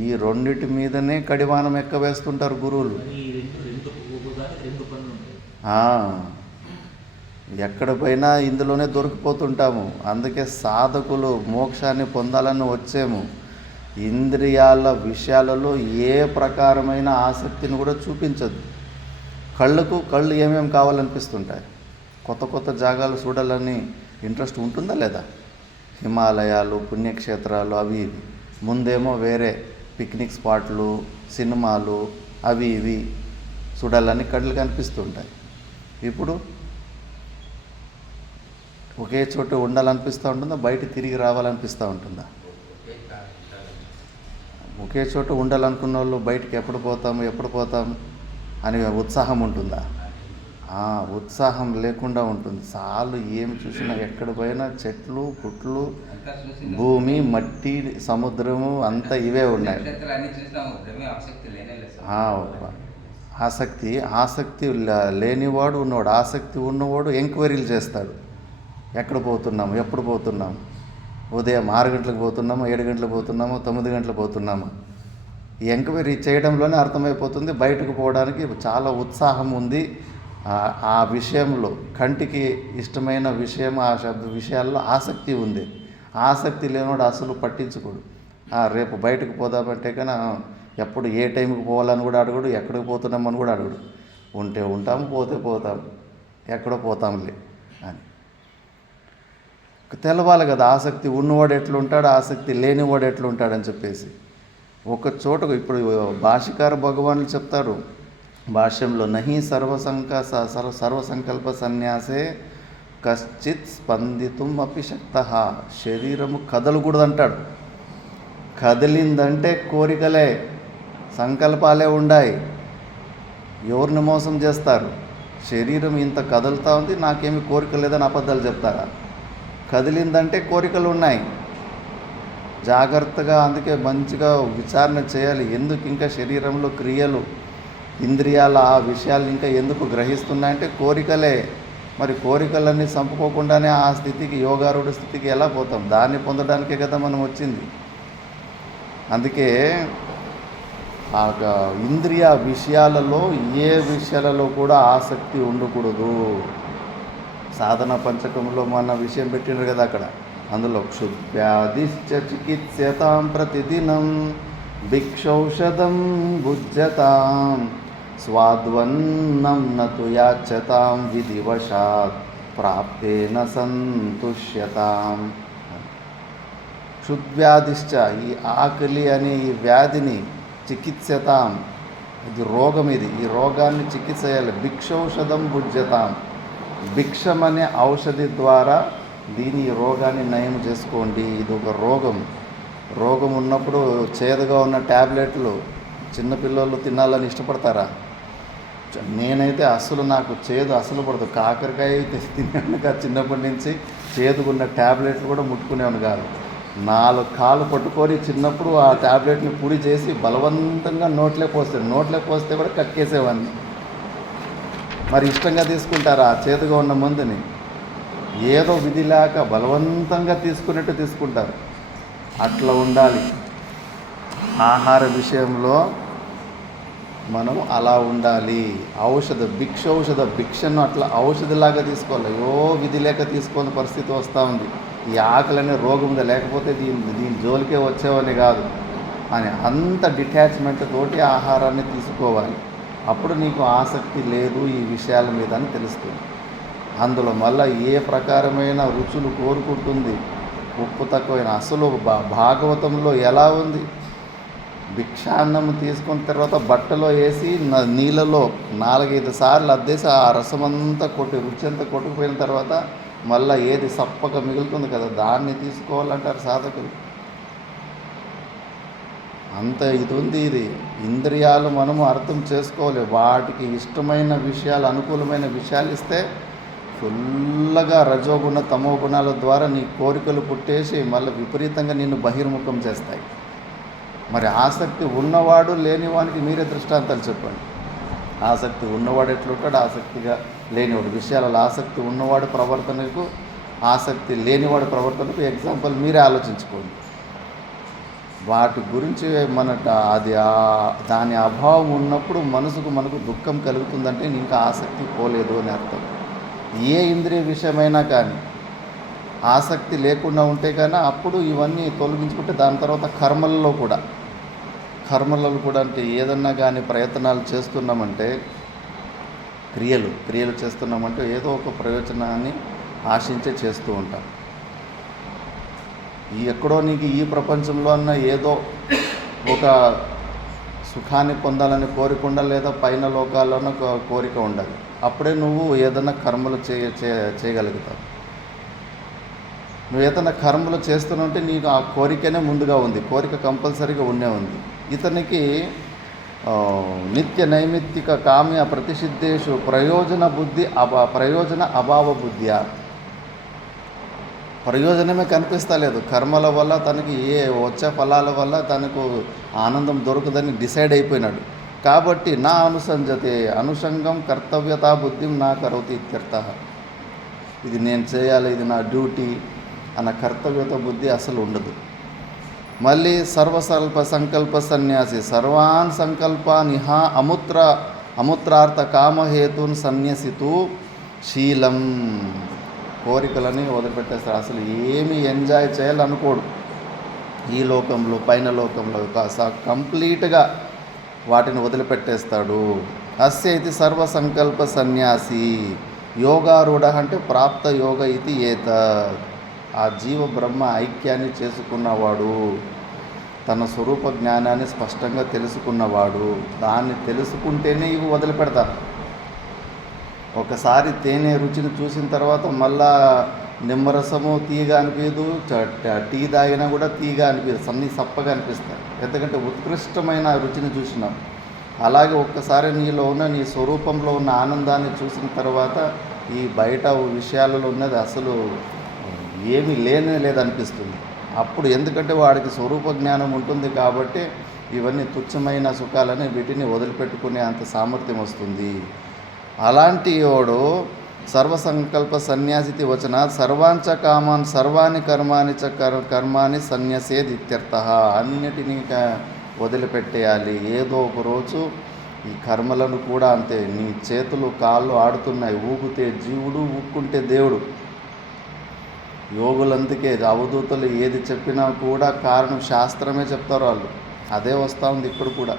ఈ రెండిటి మీదనే కడివాణం ఎక్కవేస్తుంటారు గురువులు. ఎక్కడ పోయినా ఇందులోనే దొరికిపోతుంటాము. అందుకే సాధకులు మోక్షాన్ని పొందాలని వచ్చేము. ఇంద్రియాల విషయాలలో ఏ ప్రకారమైన ఆసక్తిని కూడా చూపించదు. కళ్ళు ఏమేమి కావాలనిపిస్తుంటాయి. కొత్త కొత్త జాగాలు చూడాలని ఇంట్రెస్ట్ ఉంటుందా లేదా? హిమాలయాలు, పుణ్యక్షేత్రాలు, అవి ఇవి. ముందేమో వేరే పిక్నిక్ స్పాట్లు, సినిమాలు, అవి ఇవి చూడాలని కళ్ళు కనిపిస్తుంటాయి. ఇప్పుడు ఒకే చోట ఉండాలనిపిస్తూ ఉంటుందా? బయట తిరిగి రావాలనిపిస్తూ ఉంటుందా? ఒకే చోట ఉండాలనుకున్న వాళ్ళు బయటికి ఎప్పుడు పోతాం అని ఉత్సాహం ఉంటుందా? ఉత్సాహం లేకుండా ఉంటుంది. చాలు ఏమి చూసినా ఎక్కడ పోయినా చెట్లు, పుట్లు, భూమి, మట్టి, సముద్రము అంతా ఇవే ఉన్నాయి. ఆసక్తి లేనివాడు ఉన్నవాడు, ఆసక్తి ఉన్నవాడు ఎంక్వైరీలు చేస్తాడు. ఎక్కడ పోతున్నాము, ఎప్పుడు పోతున్నాము, ఉదయం 6 గంటలకు పోతున్నామా, 7 గంటలకు పోతున్నామా, 9 గంటలకు పోతున్నామా? ఈ ఎంక్వైరీ చేయడంలోనే అర్థమైపోతుంది. బయటకు పోవడానికి చాలా ఉత్సాహం ఉంది. ఆ విషయంలో కంటికి ఇష్టమైన విషయం, ఆ విషయాల్లో ఆసక్తి ఉంది. ఆసక్తి లేనివాడు అసలు పట్టించుకోడు. రేపు బయటకు పోదామంటే కానీ ఎప్పుడు ఏ టైంకి పోవాలని కూడా అడగడు, ఎక్కడికి పోతున్నామని కూడా అడగడు. ఉంటే ఉంటాము, పోతే పోతాం, ఎక్కడో పోతాంలే అని తెలవాలి కదా. ఆసక్తి ఉన్నవాడు ఎట్లుంటాడు, ఆసక్తి లేనివాడు ఎట్లుంటాడని చెప్పేసి ఒక చోట ఇప్పుడు భాష్యకార భగవానులు చెప్తారు భాష్యంలో, నహి సర్వసంకల్ప సన్యాసే కశ్చిత్ స్పందితుం అపి శక్తః. శరీరము కదలకూడదంటాడు. కదిలిందంటే కోరికలే, సంకల్పాలే ఉండాయి. ఎవరిని మోసం చేస్తారు? శరీరం ఇంత కదులుతూ ఉంది, నాకేమి కోరిక లేదని అబద్ధాలు చెప్తారా? కదిలిందంటే కోరికలు ఉన్నాయి. జాగ్రత్తగా అందుకే మంచిగా విచారణ చేయాలి. ఎందుకు ఇంకా శరీరంలో క్రియలు, ఇంద్రియాల ఆ విషయాలు ఇంకా ఎందుకు గ్రహిస్తున్నాయంటే కోరికలే. మరి కోరికలన్నీ చంపుకోకుండానే ఆ స్థితికి, యోగారూఢ స్థితికి ఎలా పోతాం? దాన్ని పొందడానికే కదా మనం వచ్చింది. అందుకే ఆ ఇంద్రియ విషయాలలో ఏ విషయాలలో కూడా ఆసక్తి ఉండకూడదు. సాధన పంచకంలో మన విషయం పెట్టినారు కదా అక్కడ. అందులో క్షుద్వ్యాధిశ్చ చికిత్స్యతాం ప్రతిదినం భిక్షౌషధం భుజ్యతాం స్వాద్వన్నం నతు యాచ్యతాం విధివశాత్ ప్రాప్తేన సంతుష్యతాం. క్షుద్వ్యాధిశ్చ, ఈ ఆకలి అనే ఈ వ్యాధిని చికిత్సతాం, ఇది రోగం, ఈ రోగాన్ని చికిత్స చేయాలి. భిక్షౌషధం భుజ్యతాం, భిక్షం అనే ఔషధి ద్వారా దీని రోగాన్ని నయం చేసుకోండి. ఇది ఒక రోగం ఉన్నప్పుడు చేదుగా ఉన్న ట్యాబ్లెట్లు చిన్నపిల్లలు తినాలని ఇష్టపడతారా? నేనైతే నాకు చేదు అసలు పడదు. కాకరకాయ అయితే తిన్నాక చిన్నప్పటి నుంచి చేదుకున్న ట్యాబ్లెట్లు కూడా ముట్టుకునేవాను కాదు. 4 కాళ్ళు పట్టుకొని చిన్నప్పుడు ఆ ట్యాబ్లెట్ని పొడి చేసి బలవంతంగా నోట్లోకి పోస్తే కూడా కక్కేసేవాడిని. మరి ఇష్టంగా తీసుకుంటారా ఆ చేదుగా ఉన్న మందుని? ఏదో విధి లేక బలవంతంగా తీసుకున్నట్టు తీసుకుంటారు. అట్లా ఉండాలి. ఆహార విషయంలో మనం అలా ఉండాలి. భిక్షను అట్లా ఔషధిలాగా తీసుకోవాలి. విధి లేక తీసుకునే పరిస్థితి వస్తూ ఉంది. ఈ ఆకలి అనే రోగం ఉందా, లేకపోతే దీని జోలికే వచ్చేవని కాదు అని అంత డిటాచ్మెంట్ తోటి ఆహారాన్ని తీసుకోవాలి. అప్పుడు నీకు ఆసక్తి లేదు ఈ విషయాల మీద అని తెలుస్తుంది. అందులో మళ్ళీ ఏ ప్రకారమైన రుచులు కోరుకుంటుంది, ఉప్పు తక్కువైన. అసలు భాగవతంలో ఎలా ఉంది, భిక్షాన్నం తీసుకున్న తర్వాత బట్టలో వేసి నీళ్ళలో 4-5 సార్లు అద్దేసి ఆ రసమంతా రుచి అంతా కొట్టుకుపోయిన తర్వాత మళ్ళీ ఏది సప్పగా మిగులుతుంది కదా, దాన్ని తీసుకోవాలంటారు సాధకులు. అంత ఇది ఉంది. ఇది ఇంద్రియాలు మనము అర్థం చేసుకోవాలి. వాటికి ఇష్టమైన విషయాలు, అనుకూలమైన విషయాలు ఇస్తే ఫుల్గా రజోగుణ తమో గుణాల ద్వారా నీ కోరికలు పుట్టేసి మళ్ళీ విపరీతంగా నిన్ను బహిర్ముఖం చేస్తాయి. మరి ఆసక్తి ఉన్నవాడు లేనివానికి మీరే దృష్టాంతాలు చెప్పండి. ఆసక్తి ఉన్నవాడు ఎట్లుంటాడు, ఆసక్తిగా లేనివాడు. విషయాలలో ఆసక్తి ఉన్నవాడు ప్రవర్తనకు, ఆసక్తి లేనివాడు ప్రవర్తనకు ఎగ్జాంపుల్ మీరే ఆలోచించుకోండి. వాటి గురించి దాని అభావం ఉన్నప్పుడు మనకు దుఃఖం కలుగుతుందంటే ఇంకా ఆసక్తి పోలేదు అని అర్థం. ఏ ఇంద్రియ విషయమైనా కానీ ఆసక్తి లేకుండా ఉంటే కానీ అప్పుడు ఇవన్నీ తొలగించుకుంటే దాని తర్వాత కర్మలలో కూడా అంటే ఏదన్నా కానీ ప్రయత్నాలు చేస్తున్నామంటే, క్రియలు చేస్తున్నామంటే ఏదో ఒక ప్రయోజనాన్ని ఆశించే చేస్తూ ఉంటాం. ఎక్కడో నీకు ఈ ప్రపంచంలో అన్న ఏదో ఒక సుఖాన్ని పొందాలని కోరిక ఉండాలి, లేదా పైన లోకాల్లోనూ కోరిక ఉండాలి. అప్పుడే నువ్వు ఏదైనా కర్మలు చేయగలుగుతావు. నువ్వు ఏదైనా కర్మలు చేస్తున్నంటే నీకు ఆ కోరికనే ముందుగా ఉంది. కోరిక కంపల్సరీగా ఉంది. ఇతనికి నిత్య నైమిత్తిక కామ్య ప్రతిషిద్ధేషు ప్రయోజన అభావ బుద్ధ్యా, ప్రయోజనమే కనిపిస్తలేదు. కర్మల వల్ల తనకి వచ్చే ఫలాల వల్ల తనకు ఆనందం దొరకదని డిసైడ్ అయిపోయినాడు. కాబట్టి నా అనుసంజతే అనుషంగం కర్తవ్యతా బుద్ధిం నా కరోతి ఇత్యర్థః. ఇది నేను చేయాలి, ఇది నా డ్యూటీ అన్న కర్తవ్యత బుద్ధి అసలు ఉండదు. మళ్ళీ సర్వసల్ప సంకల్ప సన్యాసి సర్వాన్ సంకల్పాన్ ఇహా అముత్రార్థ కామహేతున్ సన్యసితు శీలం. కోరికలని వదిలిపెట్టేస్తాడు. అసలు ఏమి ఎంజాయ్ చేయాలనుకోడు ఈ లోకంలో, పైన లోకంలో. కంప్లీట్గా వాటిని వదిలిపెట్టేస్తాడు. అస్య ఇది సర్వసంకల్ప సన్యాసి యోగారూఢ అంటే ప్రాప్త యోగ ఇది ఏత. ఆ జీవ బ్రహ్మ ఐక్యాన్ని చేసుకున్నవాడు, తన స్వరూప జ్ఞానాన్ని స్పష్టంగా తెలుసుకున్నవాడు. దాన్ని తెలుసుకుంటేనే ఇవి వదిలిపెడతారు. ఒకసారి తేనె రుచిని చూసిన తర్వాత మళ్ళా నిమ్మరసము తీయగా అనిపించదు, టీ తాగినా కూడా తీయగా అనిపించదు, అన్నీ సప్పగా అనిపిస్తాయి. ఎందుకంటే ఉత్కృష్టమైన రుచిని చూసినాం. అలాగే ఒక్కసారి నీలో ఉన్న నీ స్వరూపంలో ఉన్న ఆనందాన్ని చూసిన తర్వాత ఈ బయట విషయాలలో ఉన్నది అసలు ఏమీ లేదనిపిస్తుంది. అప్పుడు ఎందుకంటే వాడికి స్వరూప జ్ఞానం ఉంటుంది కాబట్టి ఇవన్నీ తుచ్చమైన సుఖాలని వీటిని వదిలిపెట్టుకునే అంత సామర్థ్యం వస్తుంది. అలాంటి వాడు సర్వసంకల్ప సన్యాసితి వచన సర్వాంచ కామాన్ సర్వాణి కర్మాని చ కర్మాని సన్యసేది ఇత్యర్థః. అన్నిటినీ వదిలిపెట్టేయాలి. ఏదో ఒక రోజు ఈ కర్మలను కూడా అంతే. నీ చేతులు కాళ్ళు ఆడుతున్నాయి, ఊగితే జీవుడు, ఊక్కుంటే దేవుడు. యోగులందుకే అవధూతలు ఏది చెప్పినా కూడా కారణం శాస్త్రమే చెప్తారు వాళ్ళు. అదే వస్తూ ఉంది ఇప్పుడు కూడా.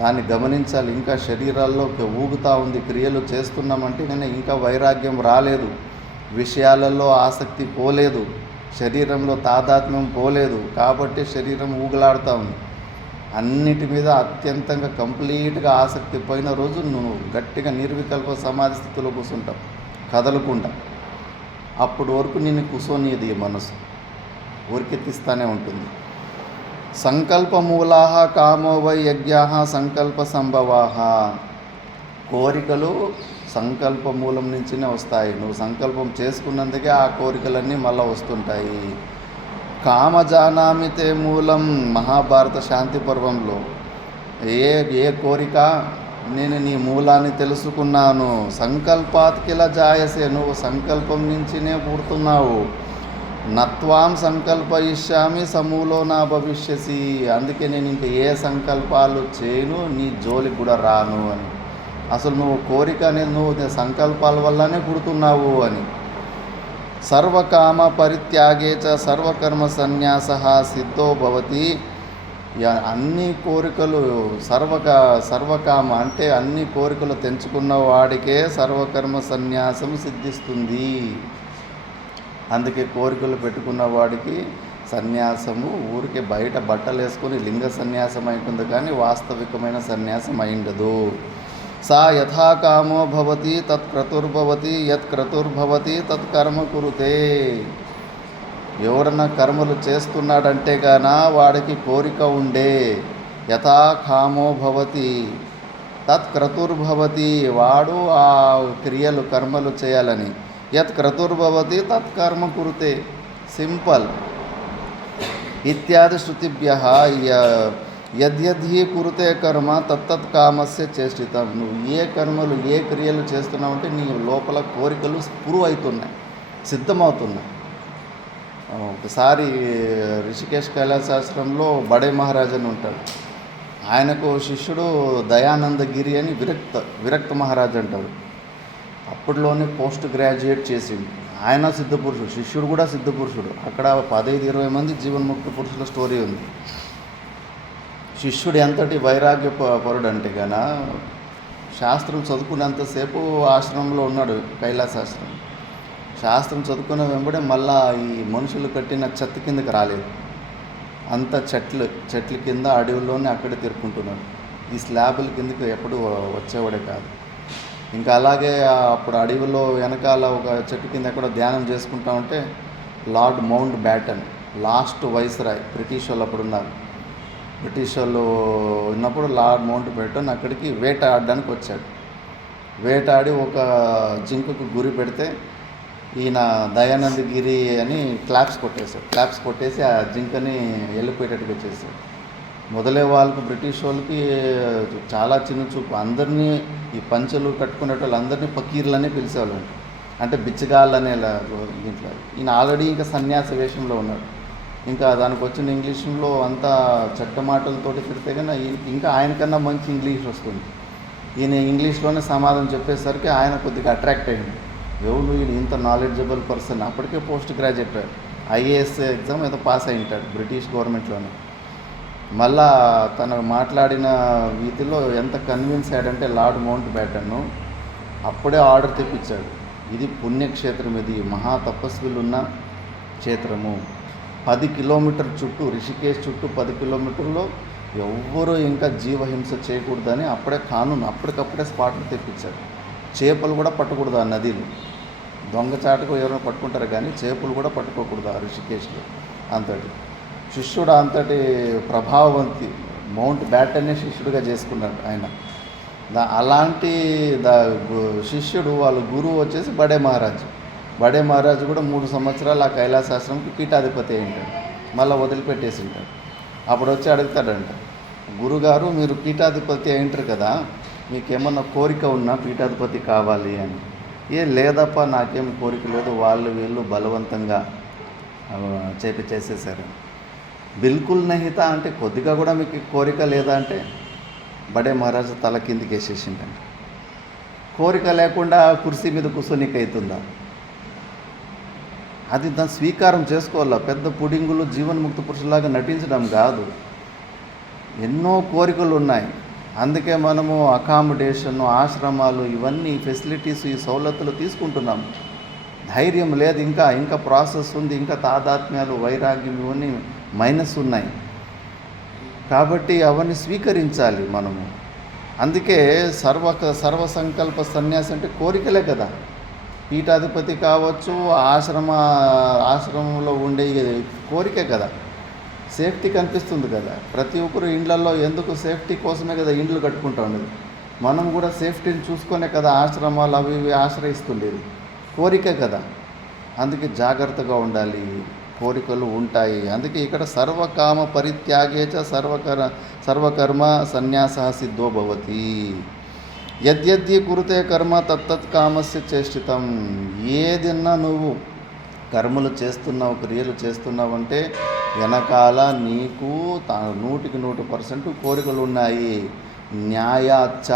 దాన్ని గమనించాలి. ఇంకా శరీరాల్లో ఊగుతూ ఉంది, క్రియలు చేస్తున్నామంటే కానీ ఇంకా వైరాగ్యం రాలేదు, విషయాలలో ఆసక్తి పోలేదు, శరీరంలో తాదాత్మ్యం పోలేదు, కాబట్టి శరీరం ఊగులాడుతూ ఉంది. అన్నిటి మీద అత్యంతంగా కంప్లీట్గా ఆసక్తి పోయిన రోజు నువ్వు గట్టిగా నిర్వికల్ప సమాధి స్థితిలో కూర్చుంటావు, కదలకుండా. అప్పటి వరకు నిన్ను కూర్చొనిది మనసు ఉరికెత్తిస్తూనే ఉంటుంది. సంకల్పమూలా కామో వై యజ్ఞా సంకల్ప సంభవా. కోరికలు సంకల్ప మూలం నుంచినే వస్తాయి. నువ్వు సంకల్పం చేసుకున్నందుకే ఆ కోరికలన్నీ మళ్ళీ వస్తుంటాయి. కామజానామితే మూలం, మహాభారత శాంతి పర్వంలో ఏ కోరిక, నేను నీ మూలాన్ని తెలుసుకున్నాను. సంకల్పాత్కిల జాయసే, నువ్వు సంకల్పం నుంచినే పుడుతున్నావు. నత్వాం సంకల్పయిష్యామి సమూలో నా భవిష్యసి, అందుకే నేను ఇంక ఏ సంకల్పాలు చేయను, నీ జోలికి కూడా రాను అని. అసలు నువ్వు కోరిక అనేది నువ్వు సంకల్పాల వల్లనే పుడుతున్నావు అని. సర్వకామ పరిత్యాగే చ సర్వకర్మ సన్యాస సిద్ధో భవతి. అన్ని కోరికలు సర్వకామ అంటే అన్ని కోరికలు తెంచుకున్న వాడికే సర్వకర్మ సన్యాసం సిద్ధిస్తుంది. అందుకే కోరికలు పెట్టుకున్న వాడికి సన్యాసము ఊరికే బయట బట్టలు వేసుకొని లింగ సన్యాసం అవుతుంది, కానీ వాస్తవికమైన సన్యాసం అయిండదు. సా యథా కామో భవతి తత్ క్రతుర్భవతి, యత్ క్రతుర్భవతి తత్ కర్మ కురుతే. ఎవరన్నా కర్మలు చేస్తున్నాడంటే గానా వాడికి కోరిక ఉండే. యథా కామో భవతి తత్ క్రతుర్భవతి, వాడు ఆ క్రియలు కర్మలు చేయాలని. యత్ క్రతుర్భవతి తత్ కర్మ కురుతే, సింపుల్. ఇత్యాది శృతిభ్యః యద్యద్ధి కురుతే కర్మ తత్తత్ కామస్య చేష్టితం. నువ్వు ఏ కర్మలు ఏ క్రియలు చేస్తున్నావంటే నీ లోపల కోరికలు స్ఫురు అవుతున్నాయి, సిద్ధమవుతున్నాయి. ఒకసారి ఋషికేశ్ కైలాసాశ్రమంలో బడే మహారాజ్ అని ఉంటాడు. ఆయనకు శిష్యుడు దయానందగిరి అని విరక్త మహారాజ్ అంటాడు. అప్పట్లోనే పోస్ట్ గ్రాడ్యుయేట్ చేసిండు. ఆయన సిద్ధపురుషుడు, శిష్యుడు కూడా సిద్ధపురుషుడు. అక్కడ 15-20 మంది జీవన్ముక్త పురుషుల స్టోరీ ఉంది. శిష్యుడు ఎంతటి వైరాగ్య పరుడు అంటే కన్నా శాస్త్రం చదువుకున్నంతసేపు ఆశ్రమంలో ఉన్నాడు, కైలాసాశ్రమం. శాస్త్రం చదువుకున్న వెంబడే మళ్ళా ఈ మనుషులు కట్టిన చెత్త కిందకి రాలేదు. అంత చెట్ల కింద అడవుల్లోనే అక్కడే తిరుక్కుంటున్నాడు. ఈ స్లాబుల కిందకి ఎప్పుడు వచ్చేవాడే కాదు. ఇంకా అలాగే అప్పుడు అడవిలో వెనకాల ఒక చెట్టు కింద ఎక్కడో ధ్యానం చేసుకుంటా ఉంటే lord mount baton, last viceroy, British వాళ్ళు అప్పుడు ఉన్నారు. బ్రిటిష్ వాళ్ళు ఉన్నప్పుడు లార్డ్ మౌంట్ బ్యాటన్ అక్కడికి వేటాడడానికి వచ్చాడు. వేటాడి ఒక జింకకు గురి పెడితే ఈయన దయానందగిరి అని క్లాప్స్ కొట్టేసి ఆ జింకని వెళ్ళిపోయేటట్టుగా చేశాడు. మొదలే వాళ్ళకు బ్రిటిష్ వాళ్ళకి చాలా చిన్న చూపు. అందరినీ ఈ పంచెలు కట్టుకునే వాళ్ళందరినీ ఫకీర్లనే పిలిచేవాళ్ళు, అంటే బిచ్చగాళ్ళనే దీంట్లో. ఈయన ఆల్రెడీ ఇంకా సన్యాస వేషంలో ఉన్నాడు. ఇంకా దానికి వచ్చిన ఇంగ్లీష్లో అంతా చట్టమాటలతోటి తిడితే కానీ ఇంకా ఆయనకన్నా మంచి ఇంగ్లీష్ వస్తుంది. ఈయన ఇంగ్లీష్లోనే సమాధానం చెప్పేసరికి ఆయన కొద్దిగా అట్రాక్ట్ అయ్యింది. ఎవరు ఈయన ఇంత నాలెడ్జబుల్ పర్సన్, అప్పటికే పోస్ట్ గ్రాడ్యుయేట్, ఐఏఎస్ ఎగ్జామ్ ఏదో పాస్ అయి ఉంటాడు బ్రిటిష్ గవర్నమెంట్లోనే. మళ్ళా తను మాట్లాడిన వీటిలో ఎంత కన్విన్స్ అయ్యాడంటే లార్డ్ మౌంట్ బ్యాటన్ను అప్పుడే ఆర్డర్ తెప్పించాడు. ఇది పుణ్యక్షేత్రం, ఇది మహా తపస్విలు ఉన్న క్షేత్రము. 10 కిలోమీటర్ చుట్టూ, రిషికేశ్ చుట్టూ 10 కిలోమీటర్లో ఎవ్వరూ ఇంకా జీవహింస చేయకూడదని అప్పుడే కానూన్, అప్పటికప్పుడే స్పాట్లు తెప్పించాడు. చేపలు కూడా పట్టకూడదు ఆ నదిలో. దొంగచాటుకు ఎవరైనా పట్టుకుంటారు కానీ చేపలు కూడా పట్టుకోకూడదు ఆ ఋషికేశ్లో. అంతటి శిష్యుడు, అంతటి ప్రభావవంతి మౌంట్ బ్యాటన్నే శిష్యుడిగా చేసుకున్నాడు ఆయన. అలాంటి శిష్యుడు వాళ్ళ గురువు వచ్చేసి బడే మహారాజు కూడా 3 సంవత్సరాలు ఆ కైలాసాశ్రమంకి పీఠాధిపతి అయింటాడు. మళ్ళీ వదిలిపెట్టేసి ఉంటాడు. అప్పుడు వచ్చి అడుగుతాడంట, గురుగారు మీరు పీఠాధిపతి అయింటారు కదా, మీకేమన్నా కోరిక ఉన్నా పీఠాధిపతి కావాలి అని. లేదప్ప నాకేం కోరిక లేదు, వాళ్ళు వీళ్ళు బలవంతంగా చేసేసారు. బిల్కుల్ నహిత అంటే కొద్దిగా కూడా మీకు కోరిక లేదా అంటే బడే మహారాజు తల కిందికి వేసేసిందండి. కోరిక లేకుండా కుర్చీ మీద కూర్చొనికి అవుతుందా? అది దాన్ని స్వీకారం చేసుకోవాలా. పెద్ద పుడింగులు జీవన్ముక్త పురుషులాగా నటించడం కాదు. ఎన్నో కోరికలు ఉన్నాయి. అందుకే మనము అకామిడేషన్, ఆశ్రమాలు, ఇవన్నీ ఫెసిలిటీస్, ఈ సౌలతులు తీసుకుంటున్నాము. ధైర్యం లేదు, ఇంకా ప్రాసెస్ ఉంది, ఇంకా తాదాత్మ్యాలు, వైరాగ్యం ఇవన్నీ మైనస్ ఉన్నాయి. కాబట్టి అవన్నీ స్వీకరించాలి మనము. అందుకే సర్వసంకల్ప సన్యాసి అంటే కోరికలే కదా. పీఠాధిపతి కావచ్చు, ఆశ్రమంలో ఉండే కోరికే కదా. సేఫ్టీ కనిపిస్తుంది కదా. ప్రతి ఒక్కరు ఇండ్లలో ఎందుకు సేఫ్టీ కోసమే కదా ఇండ్లు కట్టుకుంటా ఉండేది. మనం కూడా సేఫ్టీని చూసుకొనే కదా ఆశ్రమాలు అవి ఇవి ఆశ్రయిస్తుండేది. కోరికే కదా. అందుకే జాగ్రత్తగా ఉండాలి. కోరికలు ఉంటాయి. అందుకే ఇక్కడ సర్వకామ పరిత్యాగేచ సర్వకర్మ సన్యాస సిద్ధో భవతి. యద్యద్ది కురుతే కర్మ తత్తత్ కామస్య చేష్టితం. ఏదన్నా నువ్వు కర్మలు చేస్తున్నావు, క్రియలు చేస్తున్నావు అంటే వెనకాల నీకు 100% కోరికలు ఉన్నాయి. న్యాయాచ,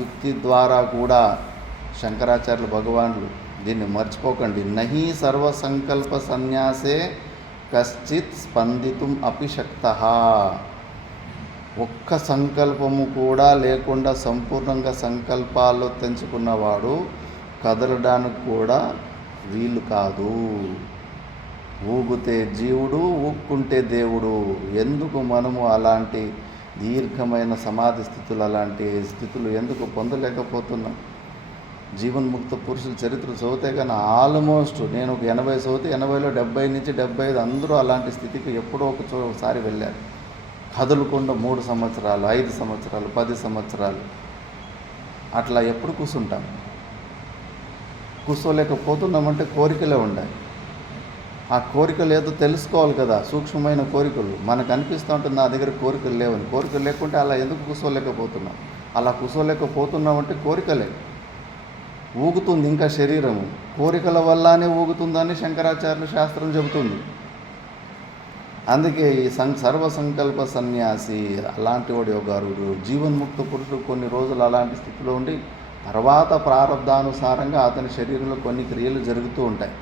యుక్తి ద్వారా కూడా. శంకరాచార్యులు భగవానులు దీన్ని మర్చిపోకండి. నహి సర్వసంకల్ప సన్యాసే కశ్చిత్ స్పందితుం అపి శక్తః. ఒక్క సంకల్పము కూడా లేకుండా సంపూర్ణంగా సంకల్పాల్లో తెంచుకున్నవాడు కదలడానికి కూడా వీలు కాదు. ఊగుతే జీవుడు, ఊక్కుంటే దేవుడు. ఎందుకు మనము అలాంటి దీర్ఘమైన సమాధి స్థితులు, అలాంటి స్థితులు ఎందుకు పొందలేకపోతున్నాం? జీవన్ముక్త పురుషుల చరిత్ర చదివితే కానీ ఆల్మోస్ట్ నేను ఒక 80 చదివితే 80లో 70 నుంచి 75 అందరూ అలాంటి స్థితికి ఎప్పుడో ఒకసారి వెళ్ళారు. కదలకుండా 3 సంవత్సరాలు, 5 సంవత్సరాలు, 10 సంవత్సరాలు అట్లా ఎప్పుడు కూర్చుంటాం? కూర్చోలేకపోతున్నామంటే కోరికలే ఉండాలి. ఆ కోరికలు ఏదో తెలుసుకోవాలి కదా. సూక్ష్మమైన కోరికలు మనకు అనిపిస్తూ ఉంటుంది నా దగ్గర కోరికలు లేవని. కోరికలు లేకుంటే అలా ఎందుకు కూర్చోలేకపోతున్నాం? అలా కూర్చోలేకపోతున్నామంటే కోరికలే. ఊగుతుంది ఇంకా శరీరము. కోరికల వల్లనే ఊగుతుందని శంకరాచార్యుల శాస్త్రం చెబుతుంది. అందుకే ఈ సర్వసంకల్ప సన్యాసి అలాంటి వాడు యోగారుడు. జీవన్ముక్త పురుషుడు కొన్ని రోజులు అలాంటి స్థితిలో ఉండి తర్వాత ప్రారంధానుసారంగా అతని శరీరంలో కొన్ని క్రియలు జరుగుతూ ఉంటాయి.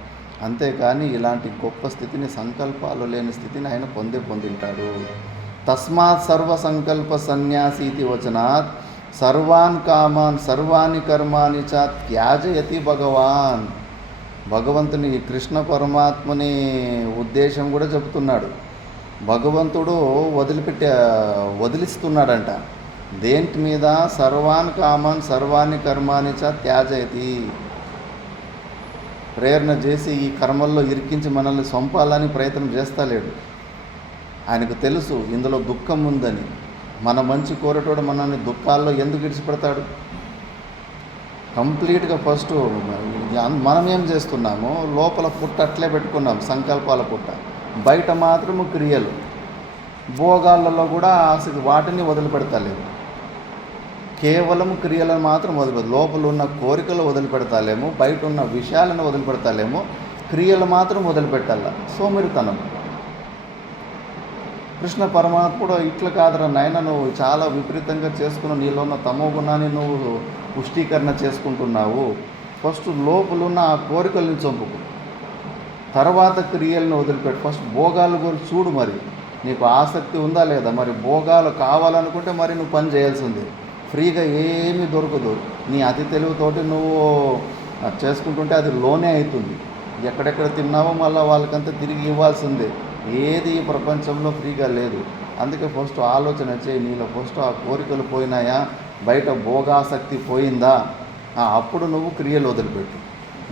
అంతేకాని ఇలాంటి గొప్ప స్థితిని, సంకల్పాలు లేని స్థితిని ఆయన పొందింటాడు. తస్మాత్ సర్వసంకల్ప సన్యాసి ఇది వచనాత్ సర్వాన్ కామాన్ సర్వాణి కర్మాని చ త్యాజయతి భగవాన్. భగవంతుని, కృష్ణ పరమాత్మని ఉద్దేశం కూడా చెబుతున్నాడు. భగవంతుడు వదిలిస్తున్నాడంట. దేంటి మీద? సర్వాన్ కామాన్ సర్వాణి కర్మాని చ త్యాజయతి. ప్రేరణ చేసి ఈ కర్మల్లో ఇరికించి మనల్ని చంపాలని ప్రయత్నం చేస్తలేడు. ఆయనకు తెలుసు ఇందులో దుఃఖం ఉందని. మన మంచి కోరేటోడు మనల్ని దుఃఖాల్లో ఎందుకు విడిచిపెడతాడు? కంప్లీట్గా ఫస్ట్ మనం ఏం చేస్తున్నాము? లోపల పుట్ట అట్లే పెట్టుకున్నాం, సంకల్పాల పుట్ట. బయట మాత్రము క్రియలు, భోగాలలో కూడా వాటిని వదిలిపెడతలేము. కేవలం క్రియలను మాత్రం లోపల ఉన్న కోరికలు వదిలిపెడతాలేము, బయట ఉన్న విషయాలను వదిలిపెడతాలేము, క్రియలు మాత్రం వదిలిపెట్టాల. సోమరితనం. కృష్ణ పరమాత్ముడు ఇట్లా కాదురా నాయన, నువ్వు చాలా విపరీతంగా చేసుకున్న నీలో ఉన్న తమో గుణాన్ని నువ్వు పుష్టీకరణ చేసుకుంటున్నావు. ఫస్ట్ లోపలున్న ఆ కోరికలను చంపుకు, తర్వాత క్రియలను వదిలిపెట్టు. ఫస్ట్ భోగాల గురించి చూడు. మరి నీకు ఆసక్తి ఉందా లేదా? మరి భోగాలు కావాలనుకుంటే మరి నువ్వు పని చేయాల్సిందే. ఫ్రీగా ఏమీ దొరకదు. నీ అతి తెలివితోటి నువ్వు చేసుకుంటుంటే అది లోనే అవుతుంది. ఎక్కడెక్కడ తిన్నావో మళ్ళీ వాళ్ళకంతా తిరిగి ఇవ్వాల్సిందే. ఏది ఈ ప్రపంచంలో ఫ్రీగా లేదు. అందుకే ఫస్ట్ ఆలోచన చేయి. నీలో ఫస్ట్ ఆ కోరికలు పోయినాయా? బయట భోగాసక్తి పోయిందా? అప్పుడు నువ్వు క్రియలు వదిలిపెట్టు.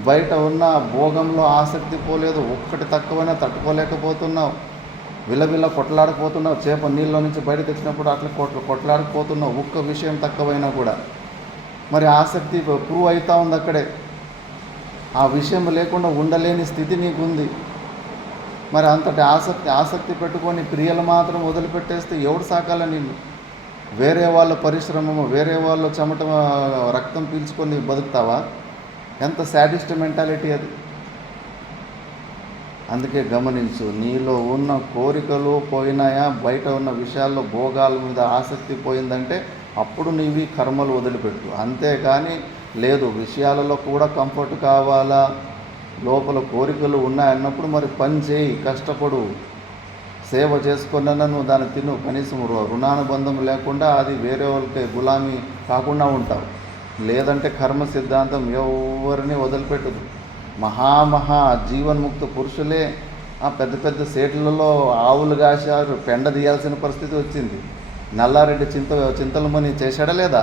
బయట ఉన్న భోగంలో ఆసక్తి పోలేదు, ఒక్కటి తక్కువైనా తట్టుకోలేకపోతున్నావు, విలవిల కొట్లాడిపోతున్నావు. చేప నీళ్ళలో నుంచి బయట తెచ్చినప్పుడు అట్లా కొట్లాడిపోతున్నావు, ఒక్క విషయం తక్కువైనా కూడా. మరి ఆసక్తి ప్రూవ్ అవుతా ఉంది అక్కడే. ఆ విషయం లేకుండా ఉండలేని స్థితి నీకుంది. మరి అంతటి ఆసక్తి పెట్టుకొని క్రియలు మాత్రం వదిలిపెట్టేస్తే ఎవడు సాకాల నిన్ను? వేరే వాళ్ళ పరిశ్రమము, వేరే వాళ్ళ చెమట రక్తం పీల్చుకొని బతుకుతావా? ఎంత శాడిస్ట్ మెంటాలిటీ అది. అందుకే గమనించు, నీలో ఉన్న కోరికలు పోయినాయా? బయట ఉన్న విషయాల్లో భోగాల మీద ఆసక్తి పోయిందంటే అప్పుడు నీవి కర్మలు వదిలిపెట్టు. అంతేకాని లేదు విషయాలలో కూడా కంఫర్ట్ కావాలా, లోపల కోరికలు ఉన్నాయన్నప్పుడు మరి పని చేయి, కష్టపడు, సేవ చేసుకున్నా నువ్వు దాన్ని తిను, కనీసం రుణానుబంధం లేకుండా అది వేరే వాళ్ళకి గులామీ కాకుండా ఉంటావు. లేదంటే కర్మ సిద్ధాంతం ఎవరిని వదిలిపెట్టదు. మహా జీవన్ముక్త పురుషులే పెద్ద పెద్ద సేట్లలో ఆవులు కాశారు, పెండ తీయాల్సిన పరిస్థితి వచ్చింది. నల్లారెడ్డి చింతలమణి చేశాడా లేదా?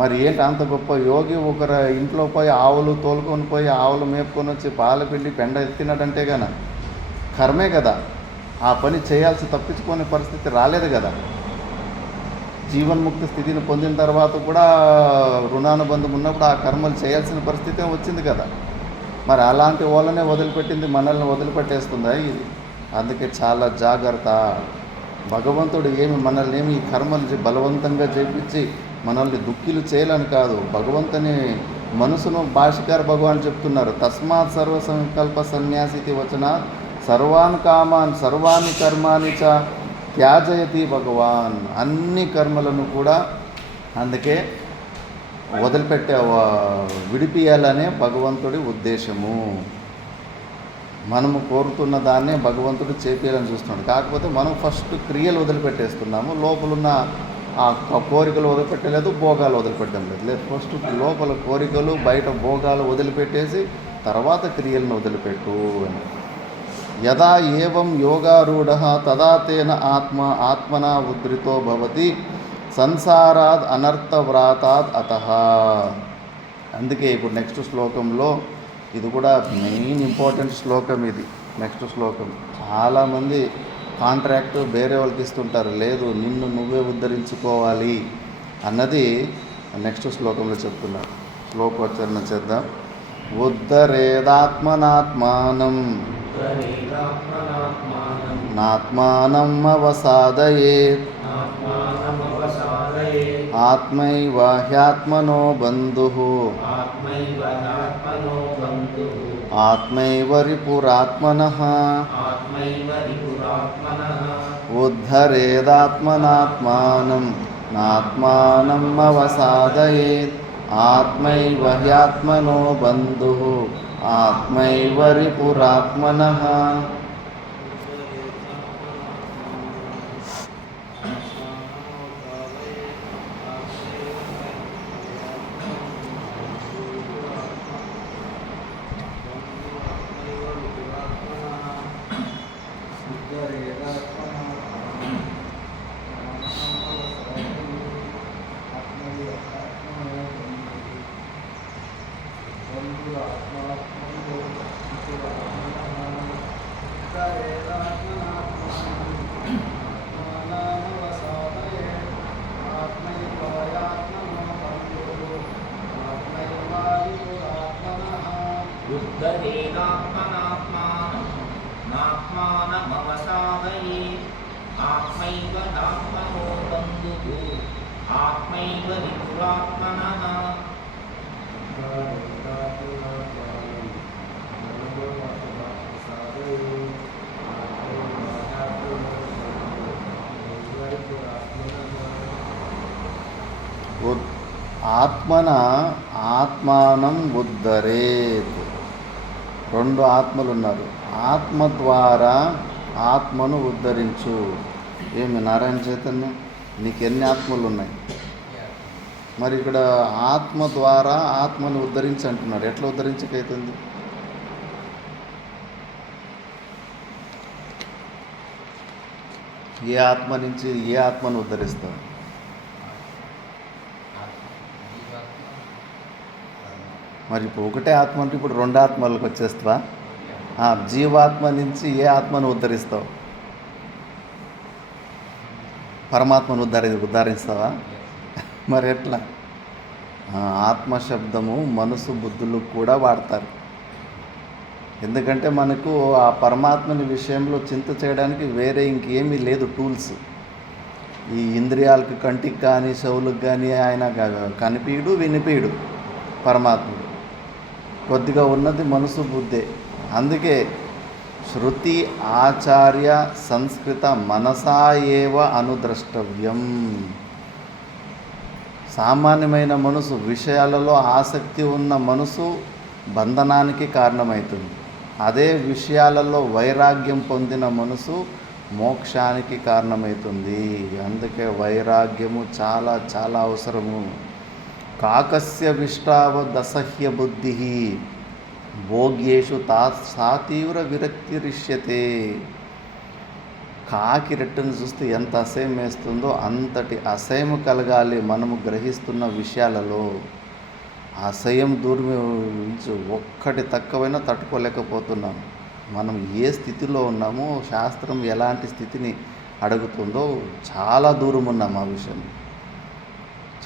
మరి ఏంటి అంత గొప్ప యోగి ఒకరు ఇంట్లో పోయి ఆవులు తోలుకొని పోయి ఆవులు మేపుకొని వచ్చి పాల పిండి పెండ ఎత్తినడంటే గాన కర్మే కదా. ఆ పని చేయాల్సి తప్పించుకునే పరిస్థితి రాలేదు కదా. జీవన్ముక్త స్థితిని పొందిన తర్వాత కూడా రుణానుబంధం ఉన్నప్పుడు ఆ కర్మలు చేయాల్సిన పరిస్థితి వచ్చింది కదా. మరి అలాంటి వాళ్ళనే వదిలిపెట్టింది, మనల్ని వదిలిపెట్టేస్తుందా ఇది? అందుకే చాలా జాగ్రత్త. భగవంతుడు మనల్ని ఈ కర్మలు బలవంతంగా చేపించి మనల్ని దుఃఖీలు చేయాలని కాదు. భగవంతుని మనసును భాష్యకార భగవాన్ చెప్తున్నారు, తస్మాత్ సర్వ సంకల్ప సన్యాసితి వచనాత్ సర్వాన్ కామాన్ సర్వాణి కర్మాని చ త్యాజయతి భగవాన్. అన్ని కర్మలను కూడా అందుకే విడిపియాలనే భగవంతుడి ఉద్దేశము. మనము కోరుతున్న దాన్నే భగవంతుడు చేపియాలని చూస్తున్నాడు. కాకపోతే మనం ఫస్ట్ క్రియలు వదిలిపెట్టేస్తున్నాము, లోపలున్న ఆ కోరికలు వదిలిపెట్టలేదు, భోగాలు వదిలిపెట్టడం లేదు. ఫస్ట్ లోపల కోరికలు బయట భోగాలు వదిలిపెట్టేసి తర్వాత క్రియలను వదిలిపెట్టు అని. యదా ఏవం యోగారూఢ తదా తేన ఆత్మనా ఉద్ధృతో భవతి సంసారాద్ అనర్థవ్రాతాద్ అతః. అందుకే ఇప్పుడు నెక్స్ట్ శ్లోకంలో ఇది కూడా మెయిన్ ఇంపార్టెంట్ శ్లోకం ఇది. నెక్స్ట్ శ్లోకం చాలామంది కాంట్రాక్ట్ వేరే వాళ్ళకి ఇస్తుంటారు, లేదు నిన్ను నువ్వే ఉద్ధరించుకోవాలి అన్నది నెక్స్ట్ శ్లోకంలో చెప్తున్నారు. శ్లోకోచ్చరణ చేద్దాం. ఉద్ధరేదాత్మనాత్మానం నాత్మానం అవసాదయేత్ ఆత్మైవ హ్యాత్మనో బంధుః ఆత్మైవ రిపురాత్మనః ఉద్ధరేదాత్మనాత్మానం నాత్మానం అవసాదయేత్ ఆత్మైవ హ్యాత్మనో బంధుః ఆత్మైవ రిపురాత్మనః. ఉద్ధరేదాత్మనాత్మానం నాత్మానమవసాదయేత్ ఆత్మైవ నాత్మనో బంధుః ఆత్మైవ రిపురాత్మనః. ఆత్మన ఆత్మానం ఉద్ధరేత్. రెండు ఆత్మలు ఉన్నారు. ఆత్మ ద్వారా ఆత్మను ఉద్ధరించు. ఏమి నారాయణ చైతన్యం, నీకు ఎన్ని ఆత్మలు ఉన్నాయి? మరి ఇక్కడ ఆత్మ ద్వారా ఆత్మను ఉద్ధరించి అంటున్నాడు. ఎట్లా ఉద్ధరించకైతుంది? ఏ ఆత్మ నుంచి ఏ ఆత్మను ఉద్ధరిస్తావు? మరి ఇప్పుడు ఒకటే ఆత్మ అంటే ఇప్పుడు రెండు ఆత్మలకు వచ్చేస్తావా? జీవాత్మ నుంచి ఏ ఆత్మను ఉద్ధరిస్తావు? పరమాత్మను ఉద్ధరిస్తావా? మరి ఎట్లా? ఆత్మశబ్దము మనసు బుద్ధులు కూడా వాడతారు. ఎందుకంటే మనకు ఆ పరమాత్మని విషయంలో చింత చేయడానికి వేరే ఇంకేమీ లేదు టూల్స్. ఈ ఇంద్రియాలకు, కంటికి కానీ చెవులకు కానీ ఆయన కనిపీడు వినిపీడు పరమాత్ముడు. కొద్దిగా ఉన్నది మనసు బుద్ధే. అందుకే శృతి ఆచార్య సంస్కృత మనసా ఏవ అనుద్రష్టవ్యం. సామాన్యమైన మనసు, విషయాలలో ఆసక్తి ఉన్న మనసు బంధనానికి కారణమవుతుంది. అదే విషయాలలో వైరాగ్యం పొందిన మనసు మోక్షానికి కారణమవుతుంది. అందుకే వైరాగ్యము చాలా చాలా అవసరము. కాకస్య విష్టావదసహ్య బుద్ధి భోగ్యేషు సా తీవ్ర విరక్తిరిష్యతే. కాకి రెట్టును చూస్తే ఎంత అసహ్యం వేస్తుందో అంతటి అసహ్యం కలగాలి మనము గ్రహిస్తున్న విషయాలలో. అసహ్యం దూరం ఒక్కటి తక్కువైనా తట్టుకోలేకపోతున్నాం. మనం ఏ స్థితిలో ఉన్నామో శాస్త్రం ఎలాంటి స్థితిని అడుగుతుందో చాలా దూరం ఉన్నాం. ఆ విషయం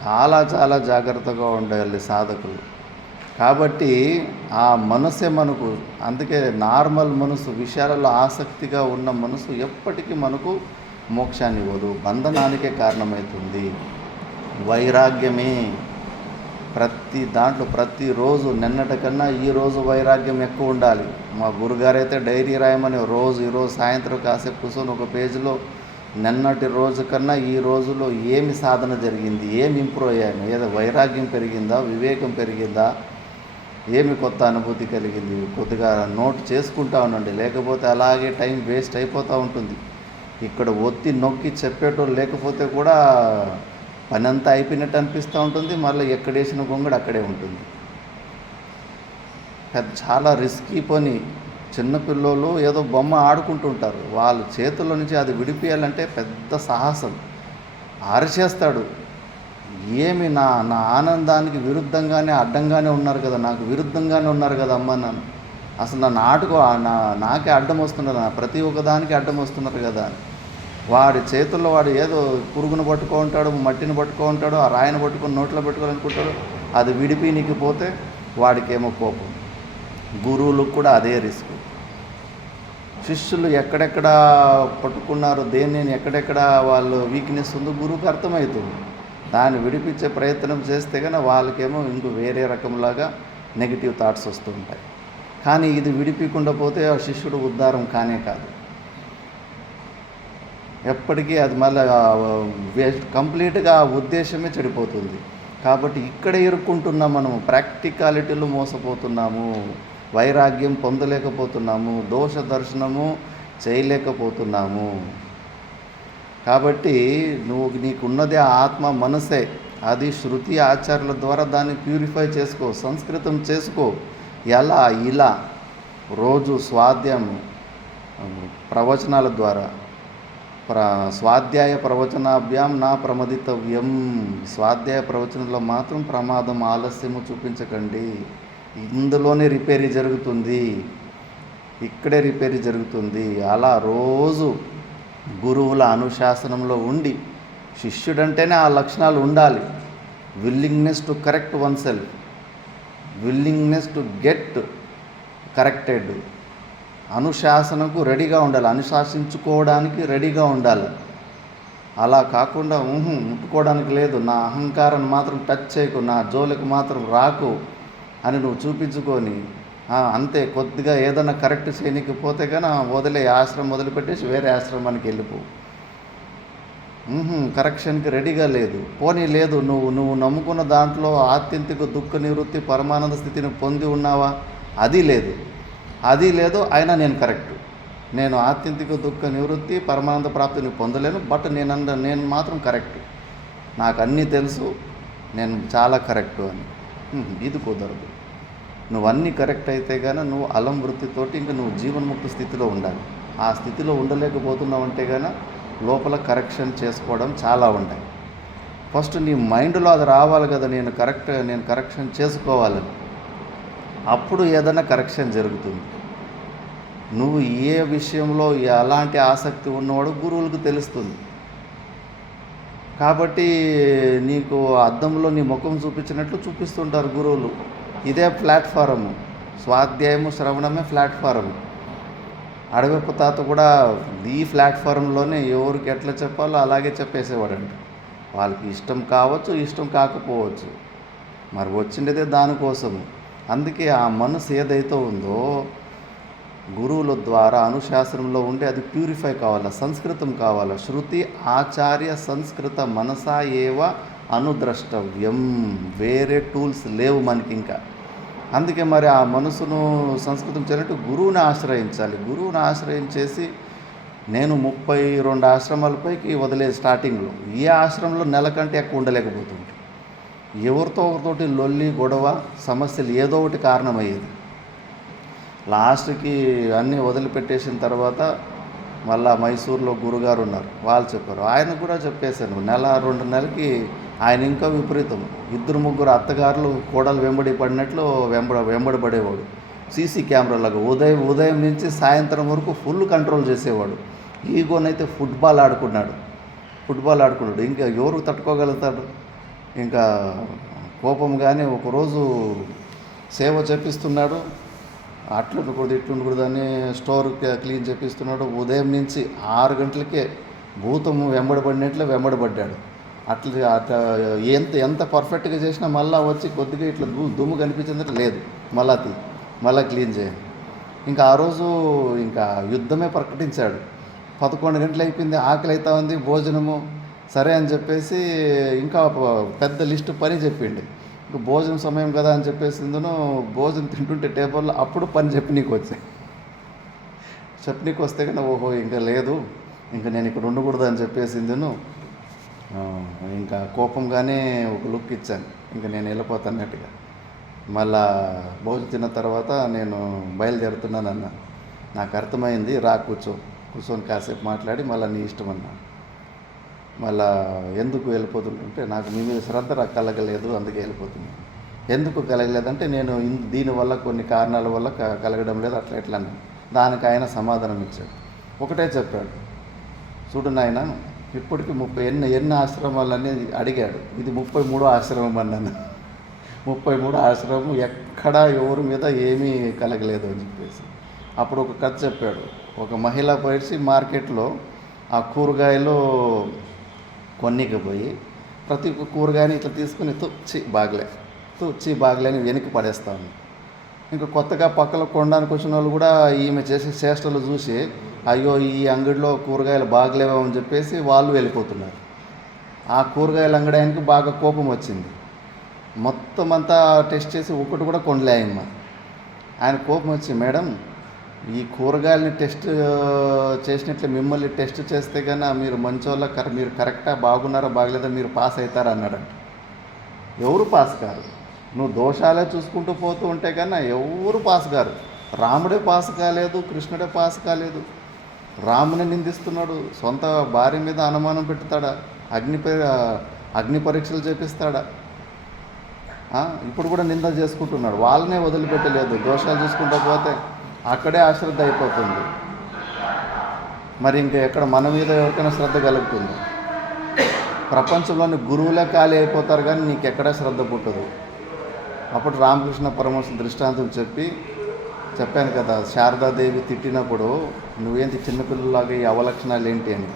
చాలా చాలా జాగ్రత్తగా ఉండాలి సాధకులు. కాబట్టి ఆ మనసే మనకు, అందుకే నార్మల్ మనసు, విషయాలలో ఆసక్తిగా ఉన్న మనసు ఎప్పటికీ మనకు మోక్షాన్ని ఇవ్వదు, బంధనానికే కారణమవుతుంది. వైరాగ్యమే ప్రతి దాంట్లో ప్రతిరోజు నిన్నటికన్నా ఈరోజు వైరాగ్యం ఎక్కువ ఉండాలి. మా గురుగారైతే డైరీ రాయమని ఈరోజు సాయంత్రం కాసేపు కూర్చొని ఒక పేజీలో నిన్నటి రోజు కన్నా ఈ రోజులో ఏమి సాధన జరిగింది, ఏమి ఇంప్రూవ్ అయ్యాను, ఏదో వైరాగ్యం పెరిగిందా, వివేకం పెరిగిందా, ఏమి కొత్త అనుభూతి కలిగింది, కొద్దిగా నోట్ చేసుకుంటా ఉండండి. లేకపోతే అలాగే టైం వేస్ట్ అయిపోతూ ఉంటుంది. ఇక్కడ ఒత్తి నొక్కి చెప్పేటోళ్ళు లేకపోతే కూడా పని అంతా అయిపోయినట్టు అనిపిస్తూ ఉంటుంది. మళ్ళీ ఎక్కడేసిన గొంగడు అక్కడే ఉంటుంది. చాలా రిస్కీ పని. చిన్నపిల్లలు ఏదో బొమ్మ ఆడుకుంటుంటారు, వాళ్ళ చేతుల్లో నుంచి అది విడిపియాలంటే పెద్ద సాహసం. అరిచేస్తాడు, ఏమి నా ఆనందానికి విరుద్ధంగానే అడ్డంగానే ఉన్నారు కదా, నాకు విరుద్ధంగానే ఉన్నారు కదా అమ్మ నాన్న, అసలు నాకే అడ్డం వస్తున్నారు, ప్రతి ఒక్కదానికి అడ్డం వస్తున్నారు కదా. వాడి చేతుల్లో వాడు ఏదో పురుగును పట్టుకో ఉంటాడు, మట్టిని పట్టుకో ఉంటాడు, ఆ రాయిని పట్టుకొని నోట్లో పెట్టుకోవాలనుకుంటాడు. అది విడిపినికి పోతే వాడికేమో కోపం. గురువులకు కూడా అదే రిస్క్. శిష్యులు ఎక్కడెక్కడ పట్టుకున్నారు, దేన్ని ఎక్కడెక్కడ వాళ్ళు వీక్నెస్ ఉందో గురువుకి అర్థమవుతుంది. దాన్ని విడిపించే ప్రయత్నం చేస్తే కానీ వాళ్ళకేమో ఇంకో వేరే రకంలాగా నెగిటివ్ థాట్స్ వస్తూ ఉంటాయి. కానీ ఇది విడిపించకుండా పోతే ఆ శిష్యుడు ఉద్ధారం కానే కాదు. ఎప్పటికీ అది మళ్ళీ కంప్లీట్గా ఆ ఉద్దేశమే చెడిపోతుంది. కాబట్టి ఇక్కడ ఇరుక్కుంటున్నాం, మనము ప్రాక్టికాలిటీలో మోసపోతున్నాము, వైరాగ్యం పొందలేకపోతున్నాము, దోష దర్శనము చేయలేకపోతున్నాము. కాబట్టి నీకున్నదే ఆత్మ మనసే, అది శృతి ఆచార్యుల ద్వారా దాన్ని ప్యూరిఫై చేసుకో, సంస్కృతం చేసుకో. ఎలా? ఇలా రోజు స్వాధ్యాయం ప్రవచనాల ద్వారా, స్వాధ్యాయ ప్రవచనాభ్యాం నా ప్రమదితవ్యం. స్వాధ్యాయ ప్రవచనంలో మాత్రం ప్రమాదం, ఆలస్యము చూపించకండి. ఇందులోనే రిపేరీ జరుగుతుంది, ఇక్కడే రిపేరీ జరుగుతుంది. అలా రోజు గురువుల అనుశాసనంలో ఉండి, శిష్యుడంటేనే ఆ లక్షణాలు ఉండాలి. Willingness to correct oneself, willingness to get corrected. అనుశాసనకు రెడీగా ఉండాలి, అనుశాసించుకోవడానికి రెడీగా ఉండాలి. అలా కాకుండా ముట్టుకోవడానికి లేదు, నా అహంకారాన్ని మాత్రం టచ్ చేయకు, నా జోలికి మాత్రం రాకు అని నువ్వు చూపించుకొని అంతే. కొద్దిగా ఏదైనా కరెక్ట్ చేయనికి పోతే కానీ వదిలే, ఆశ్రమం వదిలిపెట్టేసి వేరే ఆశ్రమానికి వెళ్ళిపో. కరెక్షన్కి రెడీగా లేదు. పోనీ లేదు, నువ్వు నమ్ముకున్న దాంట్లో ఆత్యంతిక దుఃఖ నివృత్తి పరమానంద స్థితిని పొంది ఉన్నావా? అది లేదు. అయినా నేను కరెక్ట్, నేను ఆత్యంతిక దుఃఖ నివృత్తి పరమానంద ప్రాప్తిని పొందలేను, బట్ నేను మాత్రం కరెక్ట్, నాకు అన్నీ తెలుసు, నేను చాలా కరెక్టు అని. ఇది కుదరదు. నువ్వు అన్నీ కరెక్ట్ అయితే కానీ నువ్వు అలం వృత్తితోటి ఇంకా నువ్వు జీవన్ముక్త స్థితిలో ఉండాలి. ఆ స్థితిలో ఉండలేకపోతున్నావు అంటే కానీ లోపల కరెక్షన్ చేసుకోవడం చాలా ఉంటాయి. ఫస్ట్ నీ మైండ్లో అది రావాలి కదా, నేను కరెక్షన్ చేసుకోవాలని. అప్పుడు ఏదైనా కరెక్షన్ జరుగుతుంది. నువ్వు ఏ విషయంలో ఎలాంటి ఆసక్తి ఉన్నవాడు గురువులకు తెలుస్తుంది. కాబట్టి నీకు అద్దంలో నీ ముఖం చూపించినట్లు చూపిస్తుంటారు గురువులు. ఇదే ప్లాట్ఫారము, స్వాధ్యాయము శ్రవణమే ప్లాట్ఫారము. అడవిప్ప తాత కూడా ఈ ప్లాట్ఫారంలోనే ఎవరికి ఎట్లా చెప్పాలో అలాగే చెప్పేసేవాడంట. వాళ్ళకి ఇష్టం కావచ్చు, ఇష్టం కాకపోవచ్చు, మరి వచ్చిండేదే దానికోసము. అందుకే ఆ మనసు ఏదైతే ఉందో గురువుల ద్వారా అనుశాసనంలో ఉండి అది ప్యూరిఫై కావాలా, సంస్కృతం కావాలా. శృతి ఆచార్య సంస్కృత మనసా ఏవ అనుద్రష్టవ్యం. వేరే టూల్స్ లేవు మనకి. ఇంకా అందుకే మరి ఆ మనసును సంస్కృతం చేయాలంటే గురువుని ఆశ్రయించాలి. గురువుని ఆశ్రయించేసి నేను 32 ఆశ్రమాలపైకి వదిలేదు స్టార్టింగ్లో. ఏ ఆశ్రమంలో నెల కంటే ఎక్కువ ఉండలేకపోతుంది. ఎవరితో ఒకరితోటి లొల్లి గొడవ సమస్యలు ఏదో ఒకటి కారణమయ్యేది. లాస్ట్కి అన్నీ వదిలిపెట్టేసిన తర్వాత మళ్ళా మైసూర్లో గురుగారు ఉన్నారు, వాళ్ళు చెప్పారు. ఆయన కూడా చెప్పేశాను. నెల 2 నెలలకి ఆయన ఇంకా విపరీతం. 2-3 అత్తగారులు కోడలు వెంబడి పడినట్లు వెంబడి పడేవాడు. సీసీ కెమెరాలాగా ఉదయం నుంచి సాయంత్రం వరకు ఫుల్ కంట్రోల్ చేసేవాడు. ఈగోనైతే ఫుట్బాల్ ఆడుకున్నాడు. ఇంకా ఎవరు తట్టుకోగలుగుతాడు? ఇంకా కోపం. కానీ ఒకరోజు సేవ చేపిస్తున్నాడు, అట్లు ఉండకూడదు ఇట్లు ఉండకూడదు అని స్టోర్ క్లీన్ చేపిస్తున్నాడు. ఉదయం నుంచి 6 గంటలకే భూతము వెంబడబడ్డాడు. అట్లా ఎంత పర్ఫెక్ట్గా చేసినా మళ్ళీ వచ్చి కొద్దిగా ఇట్లా దుమ్ము కనిపించిందంటే లేదు, మళ్ళా క్లీన్ చేయండి. ఇంకా ఆ రోజు ఇంకా యుద్ధమే ప్రకటించాడు. 11 గంటలు అయిపోయింది, ఆకలి అవుతా ఉంది, భోజనము సరే అని చెప్పేసి ఇంకా పెద్ద లిస్టు పని చెప్పిండు. ఇంకా భోజనం సమయం కదా అని చెప్పేసి భోజనం తింటుంటే టేబుల్లో అప్పుడు పని చెప్పనీకి వస్తే కానీ ఓహో ఇంకా లేదు, ఇంకా నేను ఇక్కడ ఉండకూడదు అని చెప్పేసి ఇంకా కోపంగానే ఒక లుక్ ఇచ్చాను, ఇంకా నేను వెళ్ళిపోతాన్నట్టుగా. మళ్ళా భోజనం తిన్న తర్వాత నేను బయలుదేరుతున్నానన్న. నాకు అర్థమైంది, రా కూర్చొని కాసేపు మాట్లాడి మళ్ళీ నీ ఇష్టం అన్నా. మళ్ళా ఎందుకు వెళ్ళిపోతుంటే నాకు మీ మీద శ్రద్ధ కలగలేదు, అందుకే వెళ్ళిపోతున్నాను. ఎందుకు కలగలేదంటే నేను దీనివల్ల కొన్ని కారణాల వల్ల కలగడం లేదు, అట్లా ఎట్లా అన్నా. దానికి ఆయన సమాధానం ఇచ్చాడు. ఒకటే చెప్పాడు, చూడు నాయన, ఇప్పటికి 30 ఎన్ని ఆశ్రమాలన్నీ అడిగాడు. ఇది 33వ ఆశ్రమం అన్నాను. 33 ఆశ్రమం ఎక్కడా ఎవరి మీద ఏమీ కలగలేదు అని చెప్పేసి. అప్పుడు ఒక కథ చెప్పాడు. ఒక మహిళ పరిచి మార్కెట్లో ఆ కూరగాయలు కొన్నికి పోయి ప్రతి ఒక్క కూరగాయని ఇట్లా తీసుకుని తుచ్చి బాగలే అని వెనక్కి పడేస్తాను. ఇంకా కొత్తగా పక్కన కొనడానికి వచ్చిన వాళ్ళు కూడా ఈమె చేసే చేష్టలు చూసి అయ్యో ఈ అంగడిలో కూరగాయలు బాగలేవో అని చెప్పేసి వాళ్ళు వెళ్ళిపోతున్నారు. ఆ కూరగాయల అంగడి ఆయనకి బాగా కోపం వచ్చింది. మొత్తం అంతా టెస్ట్ చేసి ఒకటి కూడా కొనలే ఆయన కోపం వచ్చి, మేడం ఈ కూరగాయలని టెస్ట్ చేసినట్లే మిమ్మల్ని టెస్ట్ చేస్తే కన్నా మీరు మంచోళ్ళ మీరు కరెక్టా బాగున్నారా బాగలేదా మీరు పాస్ అవుతారా అన్నాడంట. ఎవరు పాస్ కారు, నువ్వు దోషాలే చూసుకుంటూ పోతూ ఉంటే కన్నా ఎవరు పాస్ కారు. రాముడే పాస్ కాలేదు, కృష్ణుడే పాస్ కాలేదు. రాముని నిందిస్తున్నాడు, సొంత భార్య మీద అనుమానం పెడతాడా, అగ్ని పరీక్షలు చేపిస్తాడా, ఇప్పుడు కూడా నింద చేసుకుంటున్నాడు. వాళ్ళనే వదిలిపెట్టలేదు, దోషాలు చూసుకుంటూ పోతే అక్కడే అశ్రద్ధ అయిపోతుంది. మరి ఇంకా ఎక్కడ మన మీద ఎవరికైనా శ్రద్ధ కలుగుతుంది? ప్రపంచంలోని గురువులే ఖాళీ అయిపోతారు కానీ నీకు ఎక్కడా శ్రద్ధ పుట్టదు. అప్పుడు రామకృష్ణ పరమహంస దృష్టాంతం చెప్పాను కదా, శారదాదేవి తిట్టినప్పుడు నువ్వేంటి చిన్నపిల్లలాగా ఈ అవలక్షణాలు ఏంటి అని.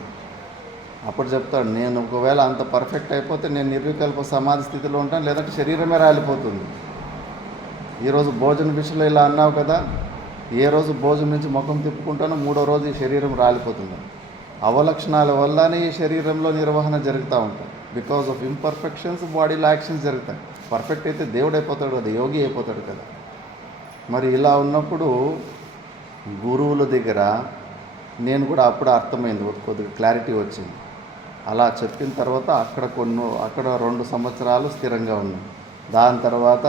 అప్పుడు చెప్తాడు, నేను ఒకవేళ అంత పర్ఫెక్ట్ అయిపోతే నేను నిర్వికల్ప సమాధి స్థితిలో ఉంటాను, లేదంటే శరీరమే రాలిపోతుంది. ఈరోజు భోజన విషయంలో ఇలా అన్నావు కదా, ఏ రోజు భోజనం నుంచి ముఖం తిప్పుకుంటానో 3వ రోజు ఈ శరీరం రాలిపోతుంది. అవలక్షణాల వల్లనే ఈ శరీరంలో నిర్వహణ జరుగుతూ ఉంటుంది. బికాజ్ ఆఫ్ ఇంపర్ఫెక్షన్స్ బాడీలో యాక్షన్స్ జరుగుతాయి. పర్ఫెక్ట్ అయితే దేవుడు అయిపోతాడు కదా, యోగి అయిపోతాడు కదా. మరి ఇలా ఉన్నప్పుడు గురువుల దగ్గర నేను కూడా అప్పుడు అర్థమైంది, కొద్దిగా క్లారిటీ వచ్చింది. అలా చెప్పిన తర్వాత అక్కడ 2 సంవత్సరాలు స్థిరంగా ఉన్నాను. దాని తర్వాత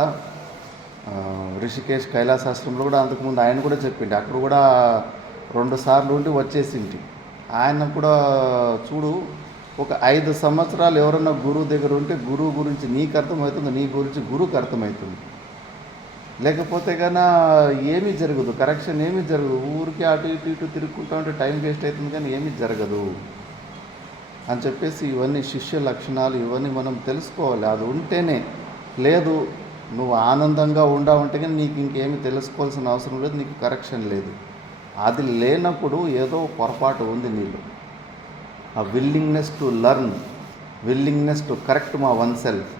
రిషికేశ్ కైలాసాశ్రమంలో కూడా అంతకుముందు ఆయన కూడా చెప్పిండు, అక్కడ కూడా 2 సార్లు ఉండి వచ్చేసింటి. ఆయన కూడా చూడు, ఒక 5 సంవత్సరాలు ఎవరన్నా గురువు దగ్గర ఉంటే గురువు గురించి నీకు అర్థమవుతుంది, నీ గురించి గురువుకి అర్థమవుతుంది. లేకపోతే కన్నా ఏమీ జరగదు, కరెక్షన్ ఏమీ జరగదు. ఊరికి అటు ఇటు తిరుగుకుంటూ ఉంటే టైం వేస్ట్ అవుతుంది కానీ ఏమీ జరగదు అని చెప్పేసి ఇవన్నీ శిష్య లక్షణాలు, ఇవన్నీ మనం తెలుసుకోవాలి. అది ఉంటేనే, లేదు నువ్వు ఆనందంగా ఉండావంటే కానీ నీకు ఇంకేమీ తెలుసుకోవాల్సిన అవసరం లేదు, నీకు కరెక్షన్ లేదు. అది లేనప్పుడు ఏదో పొరపాటు ఉంది నీలో. ఆ willingness to learn, willingness to correct మా వన్ సెల్ఫ్,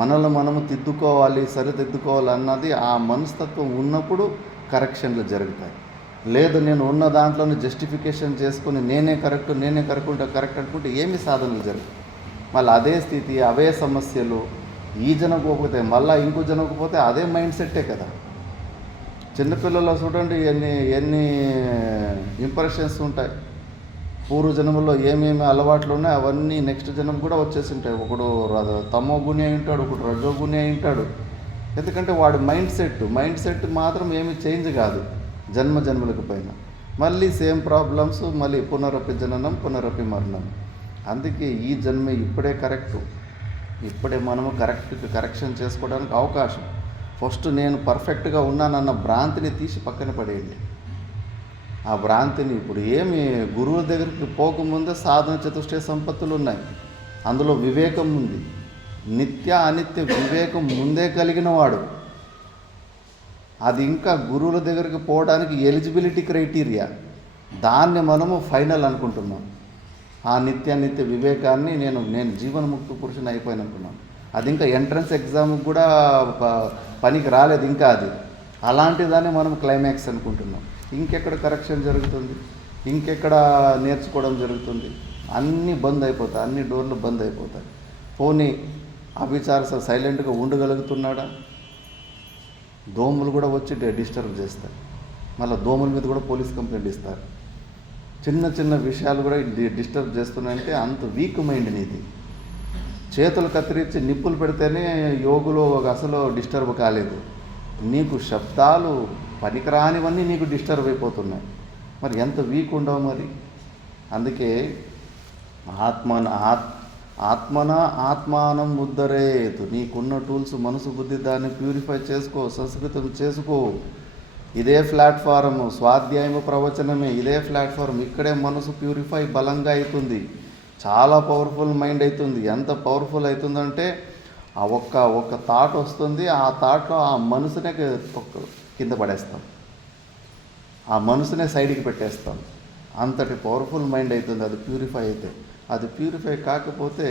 మనల్ని మనము తిద్దుకోవాలి, సరిదిద్దుకోవాలి అన్నది ఆ మనస్తత్వం ఉన్నప్పుడు కరెక్షన్లు జరుగుతాయి. లేదు నేను ఉన్న దాంట్లోనే జస్టిఫికేషన్ చేసుకుని నేనే కరెక్ట్ అనుకుంటే ఏమి సాధనలు జరుగుతాయి. మళ్ళీ అదే స్థితి, అవే సమస్యలు, ఈ జనం పోతే మళ్ళీ ఇంకో జనంకు పోతే అదే మైండ్ సెట్టే కదా. చిన్నపిల్లలు చూడండి ఎన్ని ఇంప్రెషన్స్ ఉంటాయి. పూర్వ జన్మలో ఏమేమి అలవాట్లు ఉన్నాయో అవన్నీ నెక్స్ట్ జన్మ కూడా వచ్చేసి ఉంటాయి. ఒకడు తమో గుణి అయి ఉంటాడు, ఒకడు రజో గుణి అయి ఉంటాడు. ఎందుకంటే వాడు మైండ్ సెట్ మాత్రం ఏమి చేంజ్ కాదు జన్మలకు పైన. మళ్ళీ సేమ్ ప్రాబ్లమ్స్, మళ్ళీ పునరపి జననం పునరపి మరణం. అందుకే ఈ జన్మ ఇప్పుడే కరెక్టు, ఇప్పుడే మనము కరెక్షన్ చేసుకోవడానికి అవకాశం. ఫస్ట్ నేను పర్ఫెక్ట్గా ఉన్నానన్న భ్రాంతిని తీసి పక్కన పడేయండి. ఆ భ్రాంతిని ఇప్పుడు ఏమి గురువుల దగ్గరికి పోకముందే సాధన చతుష్టయ సంపత్తులు ఉన్నాయి. అందులో వివేకం ఉంది. నిత్య అనిత్య వివేకం ముందే కలిగిన వాడు. అది ఇంకా గురువుల దగ్గరికి పోవడానికి ఎలిజిబిలిటీ క్రైటీరియా. దాన్ని మనము ఫైనల్ అనుకుంటున్నాం. ఆ నిత్య వివేకాన్ని నేను జీవన్ముక్త పురుషుని అయిపోయాను అనుకున్నాను. అది ఇంకా ఎంట్రన్స్ ఎగ్జామ్కి కూడా పనికి రాలేదు ఇంకా అది. అలాంటి దాన్ని మనం క్లైమాక్స్ అనుకుంటున్నాం. ఇంకెక్కడ కరెక్షన్ జరుగుతుంది, ఇంకెక్కడ నేర్చుకోవడం జరుగుతుంది. అన్నీ బంద్ అయిపోతాయి, అన్ని డోర్లు బంద్ అయిపోతాయి. పోనీ అభిచార సైలెంట్గా ఉండగలుగుతున్నాడా? దోమలు కూడా వచ్చి డిస్టర్బ్ చేస్తాయి. మళ్ళీ దోమల మీద కూడా పోలీస్ కంప్లైంట్ ఇస్తారు. చిన్న విషయాలు కూడా డిస్టర్బ్ చేస్తున్నాయంటే అంత వీక్ మైండ్ నీది. చేతులు కత్తిరించి నిప్పులు పెడితేనే యోగులు అసలు డిస్టర్బ్ కాలేదు. నీకు శబ్దాలు పనికిరానివన్నీ నీకు డిస్టర్బ్ అయిపోతున్నాయి. మరి ఎంత వీక్ ఉండవు మరి. అందుకే ఆత్మానం ఉద్ధరేతు. నీకున్న టూల్స్ మనసు బుద్ధి దాన్ని ప్యూరిఫై చేసుకో, సంస్కృతం చేసుకో. ఇదే ప్లాట్ఫారము, స్వాధ్యాయము ప్రవచనమే ఇదే ప్లాట్ఫారం. ఇక్కడే మనసు ప్యూరిఫై బలంగా అవుతుంది. చాలా పవర్ఫుల్ మైండ్ అవుతుంది. ఎంత పవర్ఫుల్ అవుతుందంటే ఆ ఒక్క థాట్ వస్తుంది. ఆ థాట్లో ఆ మనసునే కింద పడేస్తాం, ఆ మనసునే సైడ్కి పెట్టేస్తాం. అంతటి పవర్ఫుల్ మైండ్ అవుతుంది అది ప్యూరిఫై అయితే. అది ప్యూరిఫై కాకపోతే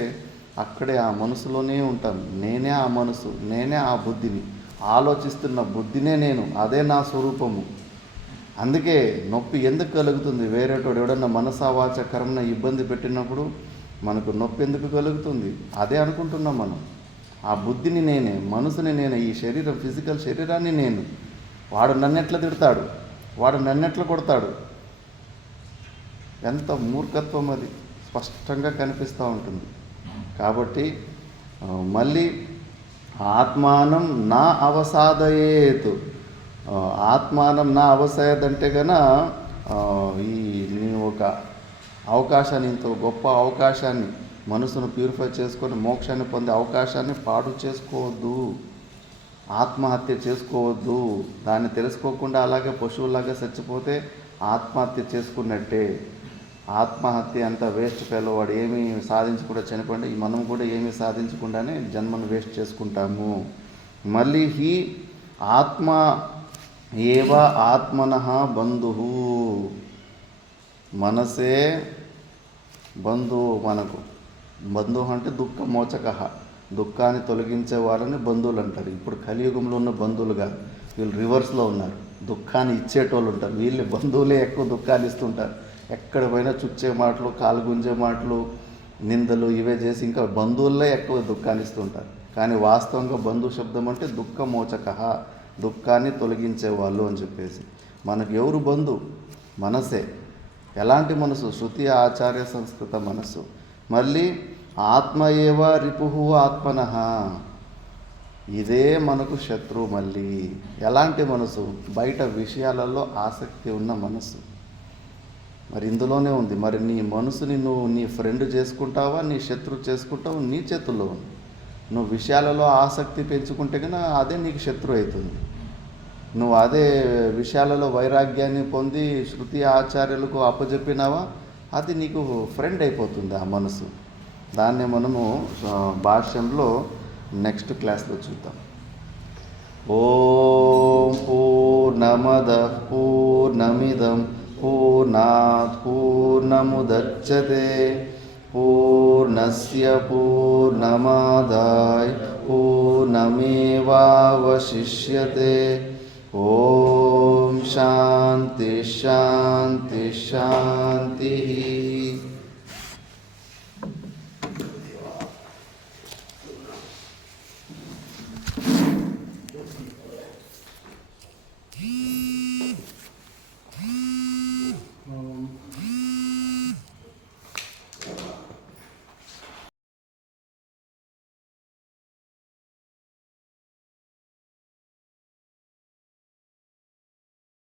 అక్కడే ఆ మనసులోనే ఉంటాను. నేనే ఆ మనసు, నేనే ఆ బుద్ధిని, ఆలోచిస్తున్న బుద్ధినే నేను, అదే నా స్వరూపము. అందుకే నొప్పి ఎందుకు కలుగుతుంది? వేరేటోడు ఎవడన్నా మనసావాచ కర్మన ఇబ్బంది పెట్టినప్పుడు మనకు నొప్పి ఎందుకు కలుగుతుంది? అదే అనుకుంటున్నాం మనం. ఆ బుద్ధిని నేనే, మనసుని నేనే, ఈ శరీరం ఫిజికల్ శరీరాన్ని నేను. వాడు నన్నెట్లా తిడతాడు, వాడు నన్నెట్లా కొడతాడు. ఎంత మూర్ఖత్వం అది స్పష్టంగా కనిపిస్తూ ఉంటుంది. కాబట్టి మళ్ళీ ఆత్మానం నా అవసాదయేతు. ఆత్మానం నా అవసాదంటే కన నేను ఒక అవకాశాన్ని, ఇంత గొప్ప అవకాశాన్ని, మనసును ప్యూరిఫై చేసుకొని మోక్షాన్ని పొందే అవకాశాన్ని పాడు చేసుకోవద్దు, ఆత్మహత్య చేసుకోవద్దు. దాన్ని తెలుసుకోకుండా అలాగే పశువులాగా చచ్చిపోతే ఆత్మహత్య చేసుకున్నట్టే. ఆత్మహత్య అంత వేస్ట్ ఫెలో. వాడు ఏమీ సాధించకుండా చనిపోయింది, మనం కూడా ఏమీ సాధించకుండానే జన్మను వేస్ట్ చేసుకుంటాము. మళ్ళీ ఈ ఆత్మ ఏవ ఆత్మనః బంధువు. మనసే బంధువు మనకు. బంధువు అంటే దుఃఖ మోచక, దుఃఖాన్ని తొలగించే వాళ్ళని బంధువులు అంటారు. ఇప్పుడు కలియుగంలో ఉన్న బంధువులుగా వీళ్ళు రివర్స్లో ఉన్నారు. దుఃఖాన్ని ఇచ్చేటోళ్ళు ఉంటారు. వీళ్ళు బంధువులే ఎక్కువ దుఃఖాన్ని ఇస్తుంటారు. ఎక్కడ పోయినా చుచ్చే మాటలు, కాలు గుంజే మాటలు, నిందలు ఇవే చేసి ఇంకా బంధువులే ఎక్కువ దుఃఖాన్ని ఇస్తుంటారు. కానీ వాస్తవంగా బంధు శబ్దం అంటే దుఃఖ మోచక, దుఃఖాన్ని తొలగించే వాళ్ళు అని చెప్పేసి. మనకు ఎవరు బంధు? మనసే. ఎలాంటి మనసు? శృతి ఆచార్య సంస్కృత మనస్సు. మళ్ళీ ఆత్మ ఏవ రిపుహు ఆత్మనః. ఇదే మనకు శత్రువు. మళ్ళీ ఎలాంటి మనసు? బయట విషయాలలో ఆసక్తి ఉన్న మనసు. మరి ఇందులోనే ఉంది. మరి నీ మనసుని నువ్వు నీ ఫ్రెండ్ చేసుకుంటావా, నీ శత్రువు చేసుకుంటావు? నీ చేతుల్లో ఉంది. నువ్వు విషయాలలో ఆసక్తి పెంచుకుంటే కన్నా అదే నీకు శత్రువు అవుతుంది. నువ్వు అదే విషయాలలో వైరాగ్యాన్ని పొంది శృతి ఆచార్యులకు అప్పచెప్పినావా, అది నీకు ఫ్రెండ్ అయిపోతుంది ఆ మనసు. దాన్ని మనము భాష్యంలో నెక్స్ట్ క్లాస్లో చూద్దాం. ఓం పూర్ణమదః పూర్ణమిదం పూర్ణాత్ పూర్ణముదచ్యతే పూర్ణస్య పూర్ణమాదాయ పూర్ణమేవావశిష్యతే. ఓం శాంతి శాంతి శాంతి.